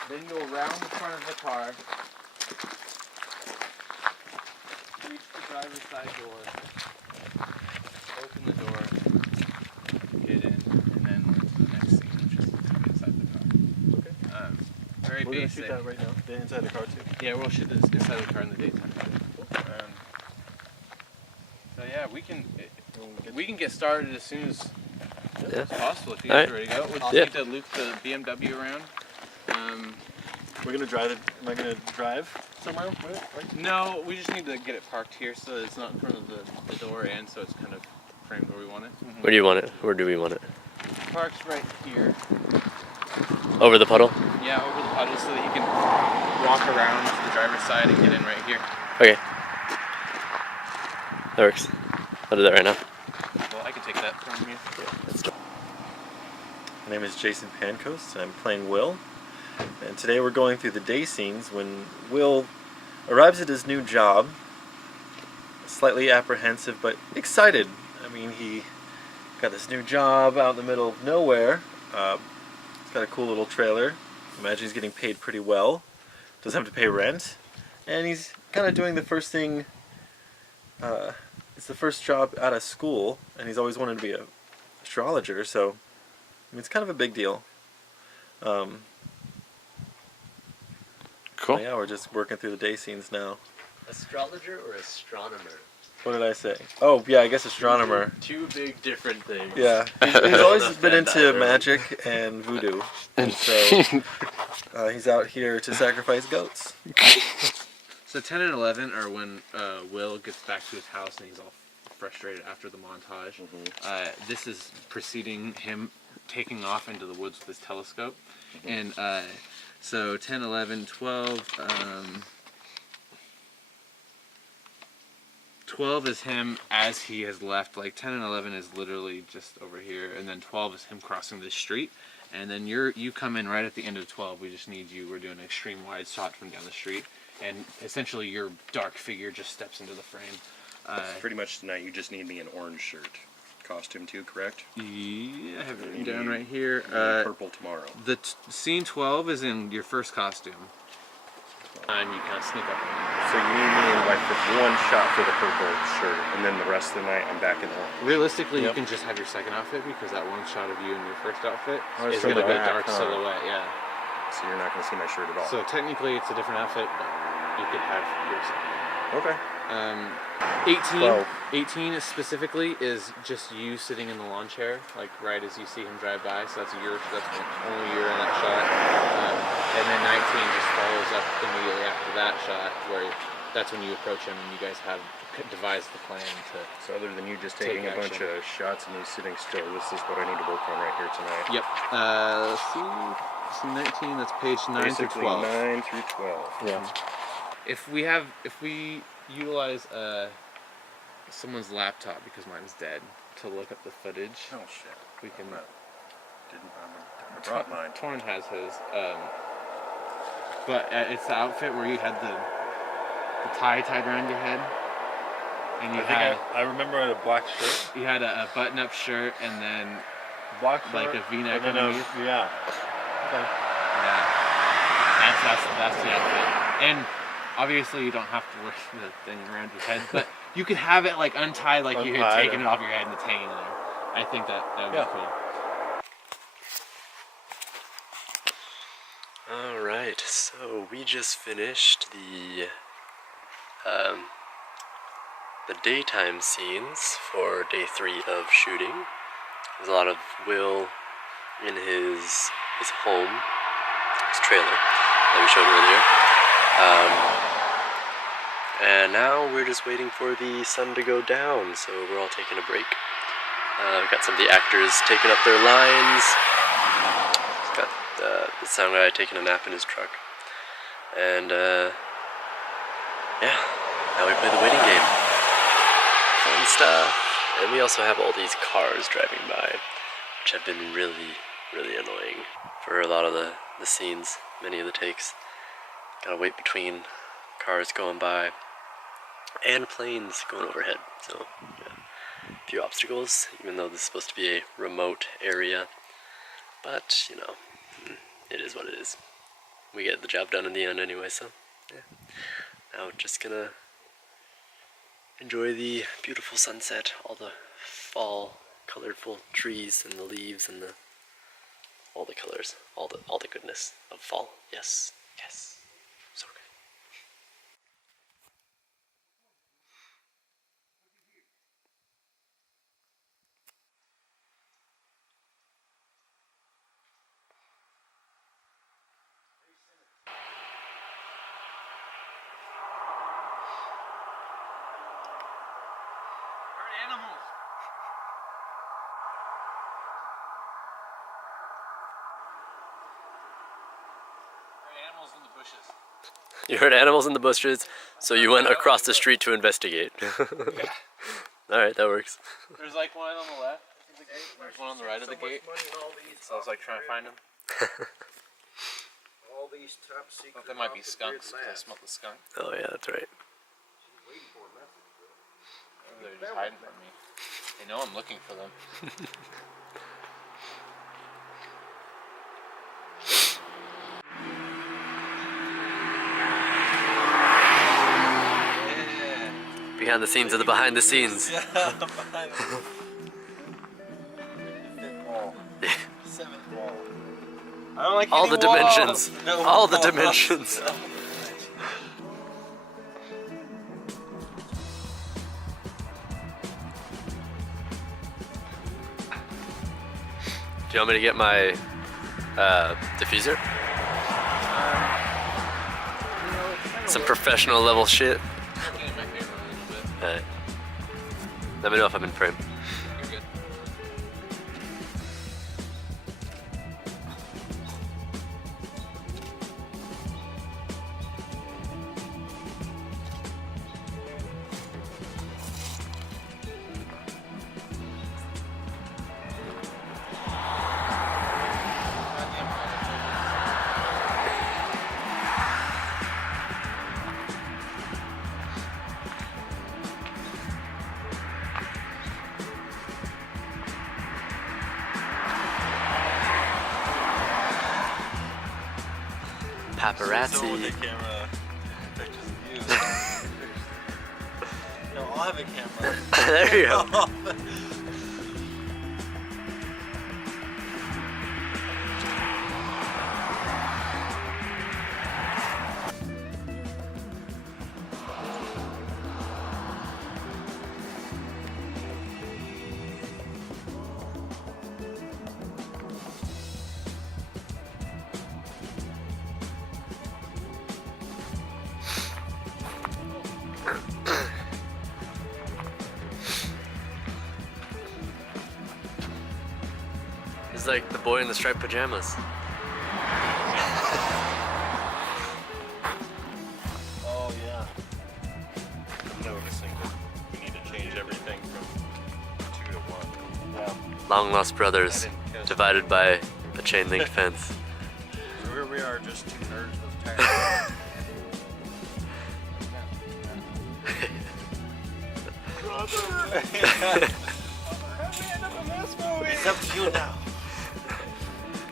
Then you'll round the front of the car, reach the driver's side door, open the door, get in, and then we're to the next scene, which is inside the car. Okay. Very We're basic. going to shoot that right now, the inside the car too. Yeah, we'll shoot this inside the car in the daytime. So yeah, we can get started as soon as possible if you guys are ready to go. We'll just need to loop the BMW around. We're gonna drive it. Am I gonna drive somewhere? Right? No, we just need to get it parked here so that it's not in front of the door and so it's kind of framed where we want it. Where do you want it? Where do we want it? Parked right here. Over the puddle? Yeah, over the puddle so that you can walk around to the driver's side and get in right here. Okay. That works. I'll do that right now. Well, I can take that from you. Let's go. My name is Jason Pankos, and I'm playing Will. And today we're going through the day scenes when Will arrives at his new job, slightly apprehensive but excited. I mean, he got this new job out in the middle of nowhere. He's got a cool little trailer. Imagine he's getting paid pretty well. Doesn't have to pay rent. And he's kind of doing the first thing, it's the first job out of school, and he's always wanted to be an astrologer, so I mean, it's kind of a big deal. Cool. Yeah, we're just working through the day scenes now. Astrologer or astronomer? What did I say? Oh, yeah, I guess astronomer. Two big different things. Yeah, he's always been into magic and voodoo, and so he's out here to sacrifice goats. So 10 and 11 are when Will gets back to his house and he's all frustrated after the montage. This is preceding him taking off into the woods with his telescope. And so 10, 11, 12... 12 is him as he has left. 10 and 11 is literally just over here, and then 12 is him crossing the street. And then you come in right at the end of 12. We just need you. We're doing an extreme wide shot from down the street, and essentially your dark figure just steps into the frame. Pretty much tonight, you just need me an orange shirt costume too, correct? Yeah, I have it written down right here. Purple tomorrow. The scene 12 is in your first costume. time you kind of sneak up. So you need me in like for one shot for the purple shirt, and then the rest of the night I'm back in the home. Realistically, you can just have your second outfit because that one shot of you in your first outfit Oh, is from going to the be a back, dark huh? silhouette. Yeah. So you're not going to see my shirt at all. So technically, it's a different outfit, but you could have yours. Okay. 18 specifically is just you sitting in the lawn chair, like right as you see him drive by. So that's only you're in that shot. And then 19 just follows up immediately after that shot, where that's when you approach him and you guys have devised the plan to. So other than you just taking a bunch of shots and me sitting still, this is what I need to work on right here tonight. Yep. Let's see 19. That's page 9 Basically through 12. 9 through 12. Yeah. If we utilize someone's laptop, because mine's dead, to look up the footage. Oh shit. We can. I brought mine. Torn has his. But it's the outfit where you had the tie tied around your head, and you I remember I had a black shirt. You had a button-up shirt, and then Black shirt. like a V-neck and then underneath. yeah. Okay. Yeah. That's the outfit. And obviously you don't have to wear the thing around your head, but you could have it like untied, like you had taken it off your head and it's hanging there. I think that would be cool. Alright, so we just finished the daytime scenes for day 3 of shooting. There's a lot of Will in his home, his trailer that we showed earlier. And now we're just waiting for the sun to go down, so we're all taking a break. We've got some of the actors taking up their lines. Got the sound guy taking a nap in his truck. And yeah, now we play the waiting game. Fun stuff. And we also have all these cars driving by, which have been really, really annoying for a lot of the scenes, many of the takes. Gotta wait between cars going by and planes going overhead. So yeah, a few obstacles, even though this is supposed to be a remote area. But, you know, it is what it is. We get the job done in the end anyway, so yeah. Now we're just gonna enjoy the beautiful sunset, all the fall colorful trees and the leaves and all the colors, all the goodness of fall. Yes, yes, so good. You heard animals in the bushes, so you went across the street to investigate. Alright, that works. There's like one on the left, there's one on the right of the gate, so I was like trying to find them. All these top secret. I thought they might be skunks, because I smelled the skunk. Oh yeah, that's right. They're just hiding from me. They know I'm looking for them. Behind the scenes of the behind the scenes. Yeah, behind the seventh wall. I don't like all the dimensions. No all the walls. dimensions. Do you want me to get my diffuser? Some professional level shit. Alright. Let me know if I'm in frame. You're good. Paparazzi. So with the camera I'll have a camera. There you go. He's like the boy in the striped pajamas. Oh yeah. I'm noticing that we need to change everything from 2 to 1. Yeah. Long lost brothers, I didn't catch divided by a chain link fence. So here we are, just two nerds with tires. It's up to you now.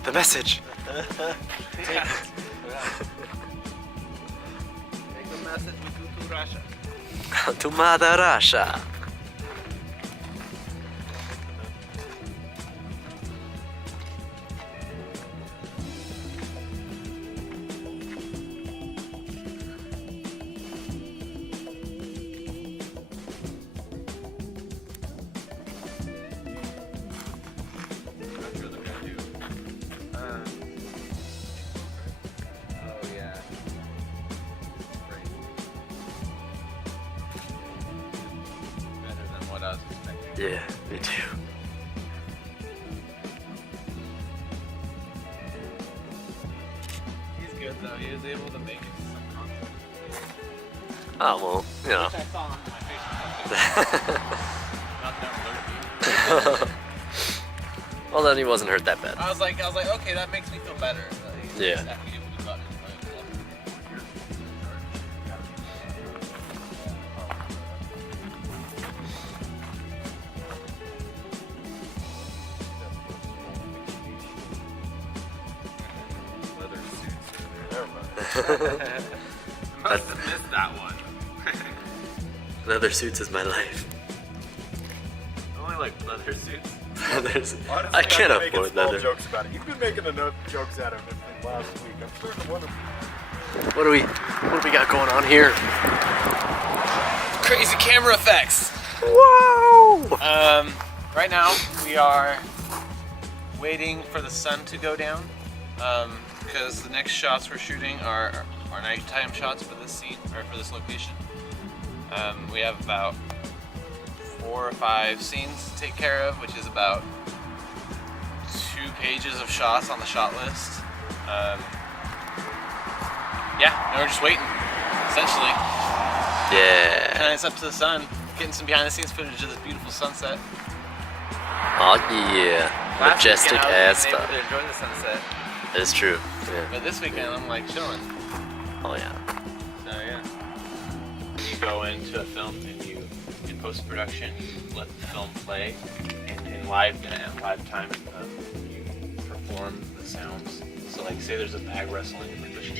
The message. Take it. Take the message to Russia. To Mother Russia. Yeah, me too. He's good though. He was able to make it to some content. Oh well, you know. Which I saw on my Facebook. Not that I'm allergic. Well, then he wasn't hurt that bad. I was like, okay, that makes me feel better. Yeah. Must have missed that one. Leather suits is my life. I only like leather suits. Leathers. Honestly, I can't I've been making afford small leather. jokes about it. You've been making enough jokes out of it last week. I'm starting to wonder. What do we got going on here? Crazy camera effects. Whoa! Right now we are waiting for the sun to go down because the next shots we're shooting are nighttime shots for this scene or for this location. We have about 4 or 5 scenes to take care of, which is about 2 pages of shots on the shot list. Yeah, now we're just waiting, essentially. Yeah. And it's up to the sun, getting some behind the scenes footage of this beautiful sunset. Oh yeah. Majestic as fuck. fuck. To enjoy the sunset. It's true. Yeah. But this weekend I'm like chilling. Oh yeah. So yeah. You go into a film and you, in post-production, you let the film play, and in live time, you perform the sounds. So like, say there's a bag wrestling in the cushion,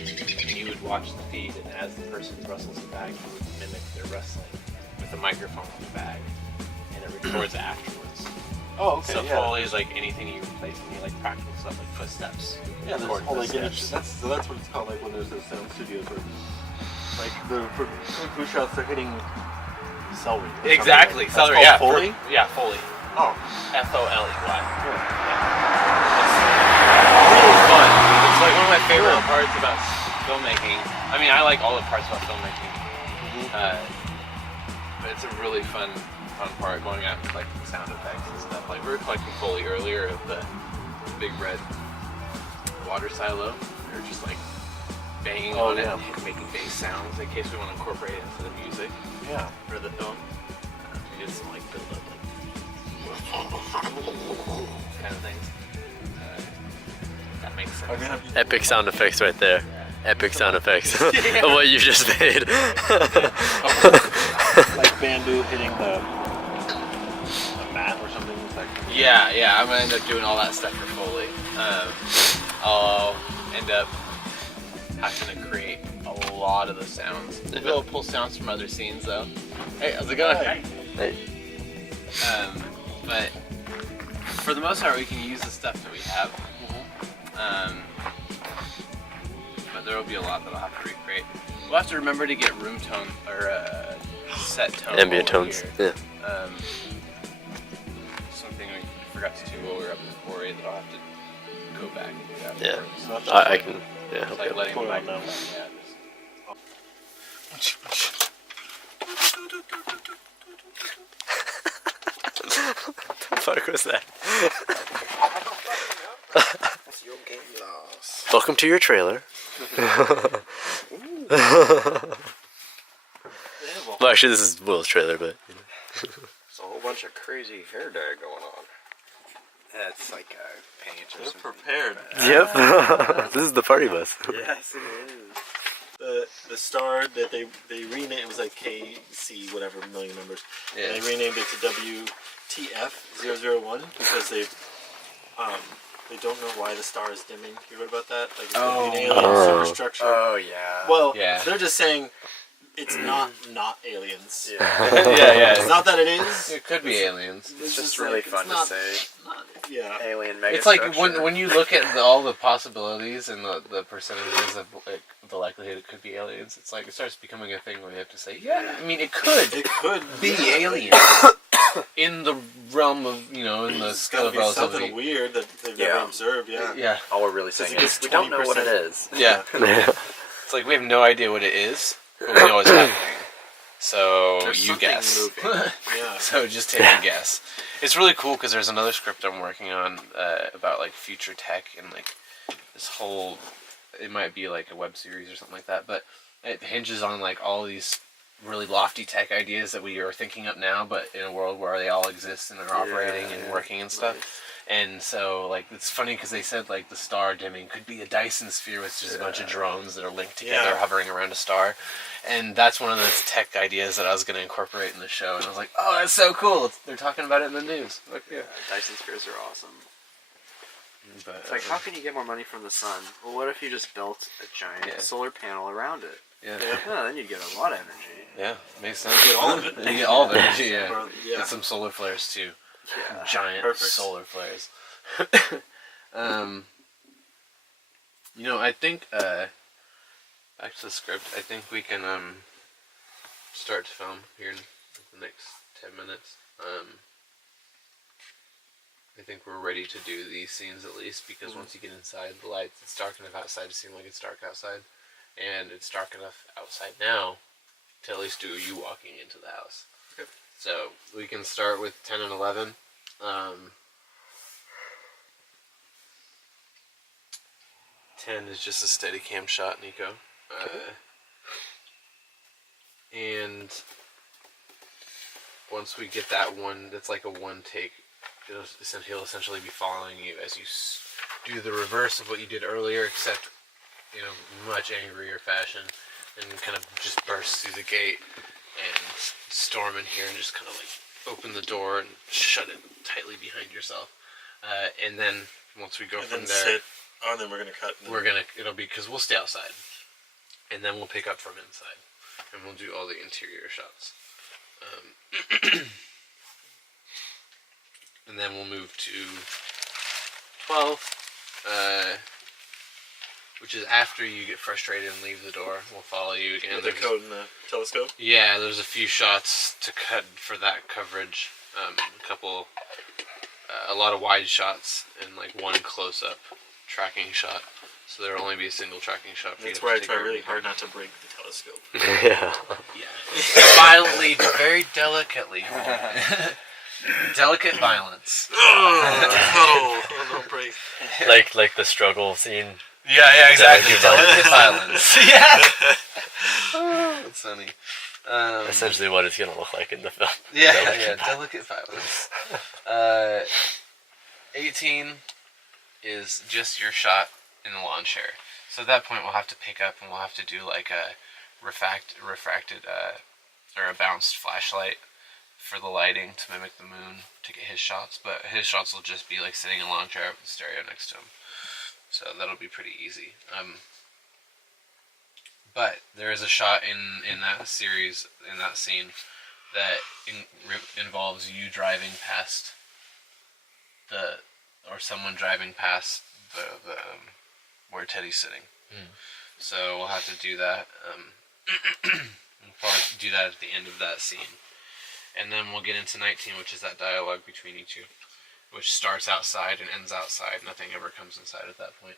and you would watch the feed, and as the person wrestles the bag, you would mimic their wrestling with a microphone on the bag, and it records afterwards. Oh, okay. So yeah. Foley is like anything you replace, any like practical stuff like footsteps. Yeah, there's record whole, like, footsteps. that's what it's called, like when there's those sound studios where, like, for kung fu shots, they're hitting celery. or something Exactly, like- celery. That's Yeah, called Foley? Yeah, Foley. Oh. Foley. Yeah. Really fun. It's like one of my favorite parts about filmmaking. I mean, I like all the parts about filmmaking, but it's a really fun part going out and collecting sound effects and stuff. Like we were collecting Foley earlier of the big red water silo. We were just like banging on it and making bass sounds in case we want to incorporate it into the music. Yeah. For the film, we did some like build up kind of things. That makes sense. Epic sound effects right there. Epic sound effects of what you just made. Like bamboo hitting the mat or something. Yeah, I'm gonna end up doing all that stuff for Foley. I'll end up having to create a lot of the sounds. We'll be able to pull sounds from other scenes though. Hey, how's it going? Hey. But for the most part, we can use the stuff that we have. But there will be a lot that I'll have to recreate. We'll have to remember to get room tone or set tone. Ambient tones. Here. Yeah. Something we forgot to do while we were up in the quarry that I'll have to go back and do afterwards. Yeah. I can. Yeah. It's like letting the mic now. What the fuck was that? You'll get lost. Welcome to your trailer. Well, actually, this is Will's trailer, but. There's a whole bunch of crazy hair dye going on. That's like a paint or something. Prepared. Yep. This is the party bus. Yes, it is. The star that they renamed, it was like KC whatever million numbers. Yeah. And they renamed it to WTF001 because they don't know why the star is dimming. You heard about that? Like it's an alien superstructure. Oh yeah. Well, Yeah. they're just saying it's not aliens. Yeah. Yeah. It's not that it is. It could be aliens. It's just really fun to say. Yeah. Alien mega It's like when you look at all the possibilities and the percentages of like, the likelihood it could be aliens, it's like it starts becoming a thing where you have to say, yeah, I mean it could be aliens in the realm of in the scale of relativity. Something weird that they've never observed. Yeah. Yeah. All we're really saying is it's we don't know what it 20%. is. Yeah. It's like we have no idea what it is, but we know it's happening. So There's you something guess. moving. Yeah. So just take a guess. It's really cool because there's another script I'm working on about like future tech and like this whole. It might be like a web series or something like that, but it hinges on like all these really lofty tech ideas that we are thinking up now, but in a world where they all exist and they're operating and working and stuff. And so, like, it's funny because they said, like, the star dimming could be a Dyson sphere with just a bunch of drones that are linked together hovering around a star. And that's one of those tech ideas that I was going to incorporate in the show. And I was like, oh, that's so cool. They're talking about it in the news. Like, yeah. Dyson spheres are awesome. But, It's like, how can you get more money from the sun? Well, what if you just built a giant solar panel around it? Yeah. Then you'd get a lot of energy. Yeah, makes sense. You get all of it. You get all of it, yeah. Yeah. Get some solar flares, too. Yeah. Giant solar flares. I think back to the script. I think we can start to film here in the next 10 minutes. I think we're ready to do these scenes at least because once you get inside the lights, it's dark enough outside to seem like it's dark outside, and it's dark enough outside now to at least do you walking into the house. Okay. So we can start with 10 and 11. 10 is just a steady cam shot, Niko. And once we get that one, that's like a one take, he'll essentially be following you as you do the reverse of what you did earlier, except, much angrier fashion, and kind of just burst through the gate and storm in here and just kind of like open the door and shut it tightly behind yourself. And then once we go from there, then we're gonna cut. It'll be because we'll stay outside, and then we'll pick up from inside, and we'll do all the interior shots. And then we'll move to 12, which is after you get frustrated and leave the door. We'll follow you again. With the code in the telescope? Yeah, there's a few shots to cut for that coverage. A lot of wide shots and like one close-up tracking shot. So there'll only be a single tracking shot for you. That's where I try really hard not to break the telescope. Yeah. Violently, very delicately. Delicate violence. No break. Like the struggle scene. Yeah, exactly. Delicate violence. Yeah. That's funny. Essentially what it's going to look like in the film. Yeah, delicate violence. 18 is just your shot in the lawn chair. So at that point we'll have to pick up and we'll have to do like a refracted or a bounced flashlight for the lighting to mimic the moon to get his shots. But his shots will just be like sitting in a lawn chair with the stereo next to him. So that'll be pretty easy. But there is a shot in that series, in that scene, that involves you driving past or someone driving past the where Teddy's sitting. So we'll have to do that. We'll probably do that at the end of that scene. And then we'll get into 19, which is that dialogue between you two, which starts outside and ends outside. Nothing ever comes inside at that point.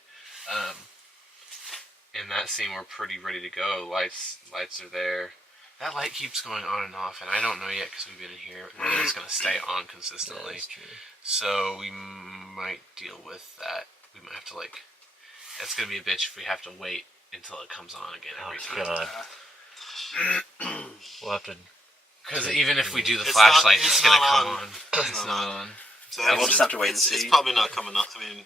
In that scene, we're pretty ready to go. Lights are there. That light keeps going on and off, and I don't know yet because we've been in here whether it's going to stay on consistently. That's true. So we might deal with that. We might have to it's going to be a bitch if we have to wait until it comes on again every time. God. We'll have to. Because even if we do the flashlight, it's going to come on. It's not on. So we'll just have to wait and see. It's probably not coming on. I mean,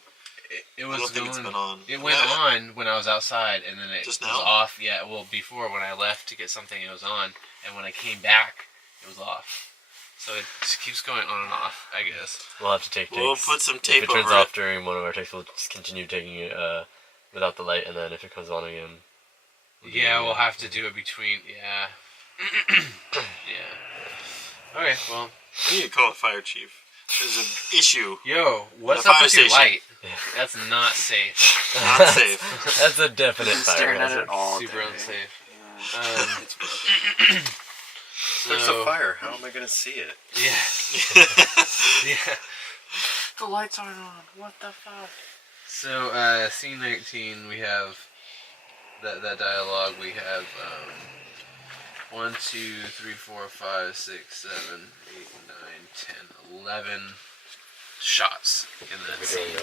it was I don't think it's been on. It went on when I was outside, and then it Just was now? off. Yeah, well, before when I left to get something, it was on, and when I came back, it was off. So it just keeps going on and off, I guess. We'll have to take takes. We'll put some tape If it turns over off it. during one of our takes, we'll just continue taking it without the light, and then if it comes on again. We'll have to do it between. Yeah. Yeah. Okay, well. We need to call the fire chief. There's an issue. Yo, what's The up fire with your station. light? That's not safe. Not safe. That's a definite fire Staring at hazard. it all Super day. unsafe. There's a fire. How am I going to see it? Yeah. Yeah. The lights aren't on. What the fuck? So, scene 19, we have that dialogue. We have 1, 2, 3, 4, 5, 6, 7, 8, 9, 10, 11 shots in that scene.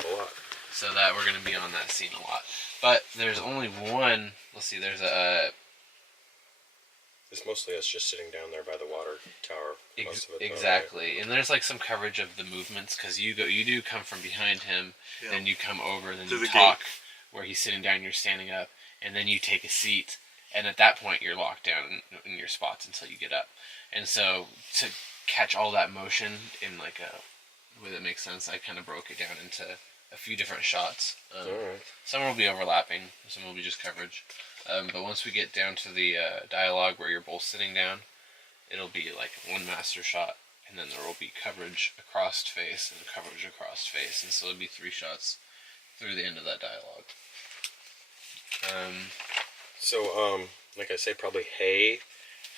So that we're going to be on that scene a lot. But there's only one. Let's see. There's It's mostly us just sitting down there by the water tower. Most of it, exactly, and there's some coverage of the movements because you do come from behind him, then you come over, then To you the talk where he's sitting down, you're standing up, and then you take a seat, and at that point you're locked down in your spots until you get up, and so to catch all that motion in a way that makes sense, I kind of broke it down into a few different shots. Some will be overlapping, some will be just coverage. But once we get down to the dialogue where you're both sitting down, it'll be one master shot, and then there will be coverage across face and coverage across face, and so it'll be 3 shots through the end of that dialogue. like I say, probably hey,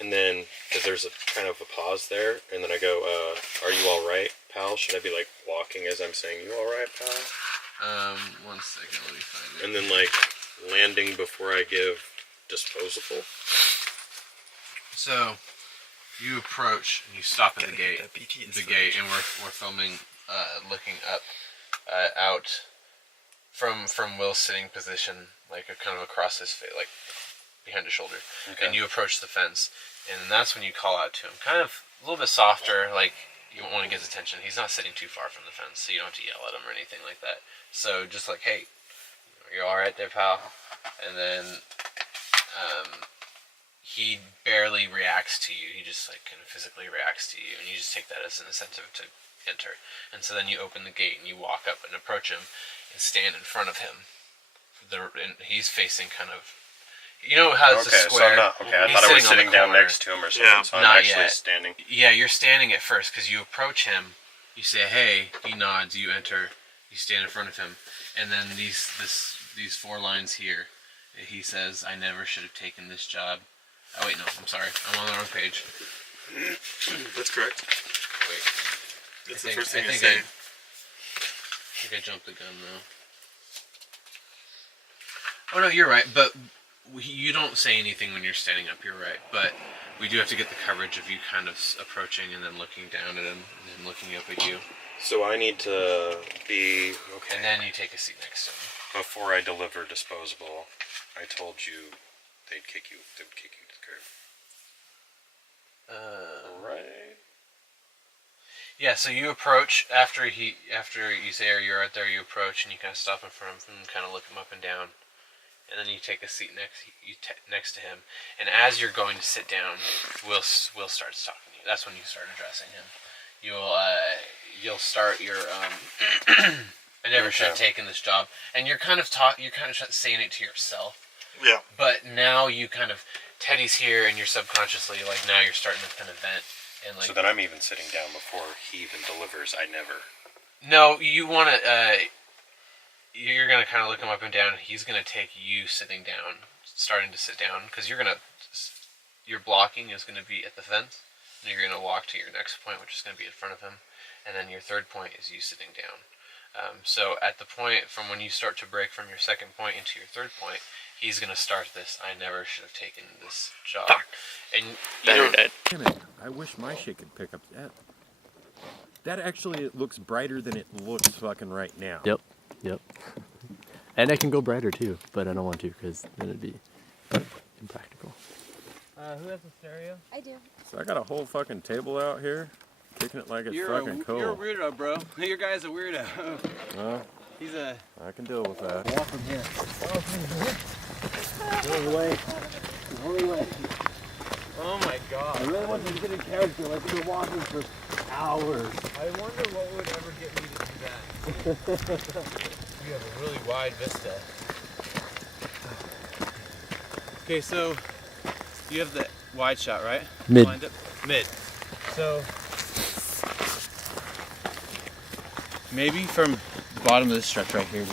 and then because there's a kind of a pause there, and then I go, are you all right, pal? Should I be walking as I'm saying, you all right, pal? 1 second, let me find it. And then landing before I give disposable. So you approach and you stop at the gate. That BTS The gate, and we're filming, looking up, out from Will's sitting position, kind of across his face, behind his shoulder. Okay. And you approach the fence, and that's when you call out to him, kind of a little bit softer, you don't want to get his attention. He's not sitting too far from the fence, so you don't have to yell at him or anything like that. So just hey, you all right there, pal? And then he barely reacts to you. He just kind of physically reacts to you, and you just take that as an incentive to enter. And so then you open the gate and you walk up and approach him and stand in front of him. And he's facing kind of, how it's a square. So I'm not, I thought I was sitting down next to him or something. Yeah, so I'm not actually yet. standing. Yeah, you're standing at first because you approach him. You say, "Hey," he nods. You enter. You stand in front of him, and then these 4 lines here. He says, "I never should have taken this job." Oh wait, no, I'm sorry. I'm on the wrong page. That's correct. Wait. That's I the first thing I think say. I think I jumped the gun though. Oh no, you're right. But you don't say anything when you're standing up. You're right. But we do have to get the coverage of you kind of approaching and then looking down at him and then looking up at you. So I need to be okay. And then you take a seat next to him. Before I deliver disposable, I told you they'd kick you to the curb. Right. Yeah, so you approach after you say, "Are you right there?" You approach and you kind of stop in front of him and kind of look him up and down, and then you take a seat next to him. And as you're going to sit down, Will starts talking to you. That's when you start addressing him. You'll start your I never should have taken this job, and you're kind of saying it to yourself. Yeah. But now you kind of, Teddy's here and you're subconsciously, like now you're starting to kind of vent. And like, So then I'm even sitting down before he even delivers. I never. no, you want to, you're going to kind of look him up and down. He's going to take you sitting down, starting to sit down, because you're going to, your blocking is going to be at the fence. And you're going to walk to your next point, which is going to be in front of him. And then your third point is you sitting down. So at the point from when you start to break from your second point into your third point, he's going to start this, I never should have taken this job. And you don't, Damn it, I wish my shit could pick up that. That actually looks brighter than it looks fucking right now. Yep. And I can go brighter too, but I don't want to because then it'd be impractical. who has a stereo? I do. So I got a whole fucking table out here, kicking it like it's fucking cool. You're a weirdo, bro. Your guy's a weirdo. Well, He's a... I can deal with that. Walk from here. The only way. The only way. Oh my god. I really want you to get in character, like you've been walking for hours. I wonder what would ever get me to do that. You have a really wide vista. Okay, so you have the wide shot, right? Mid. Lined up. Mid. So maybe from the bottom of this stretch right here.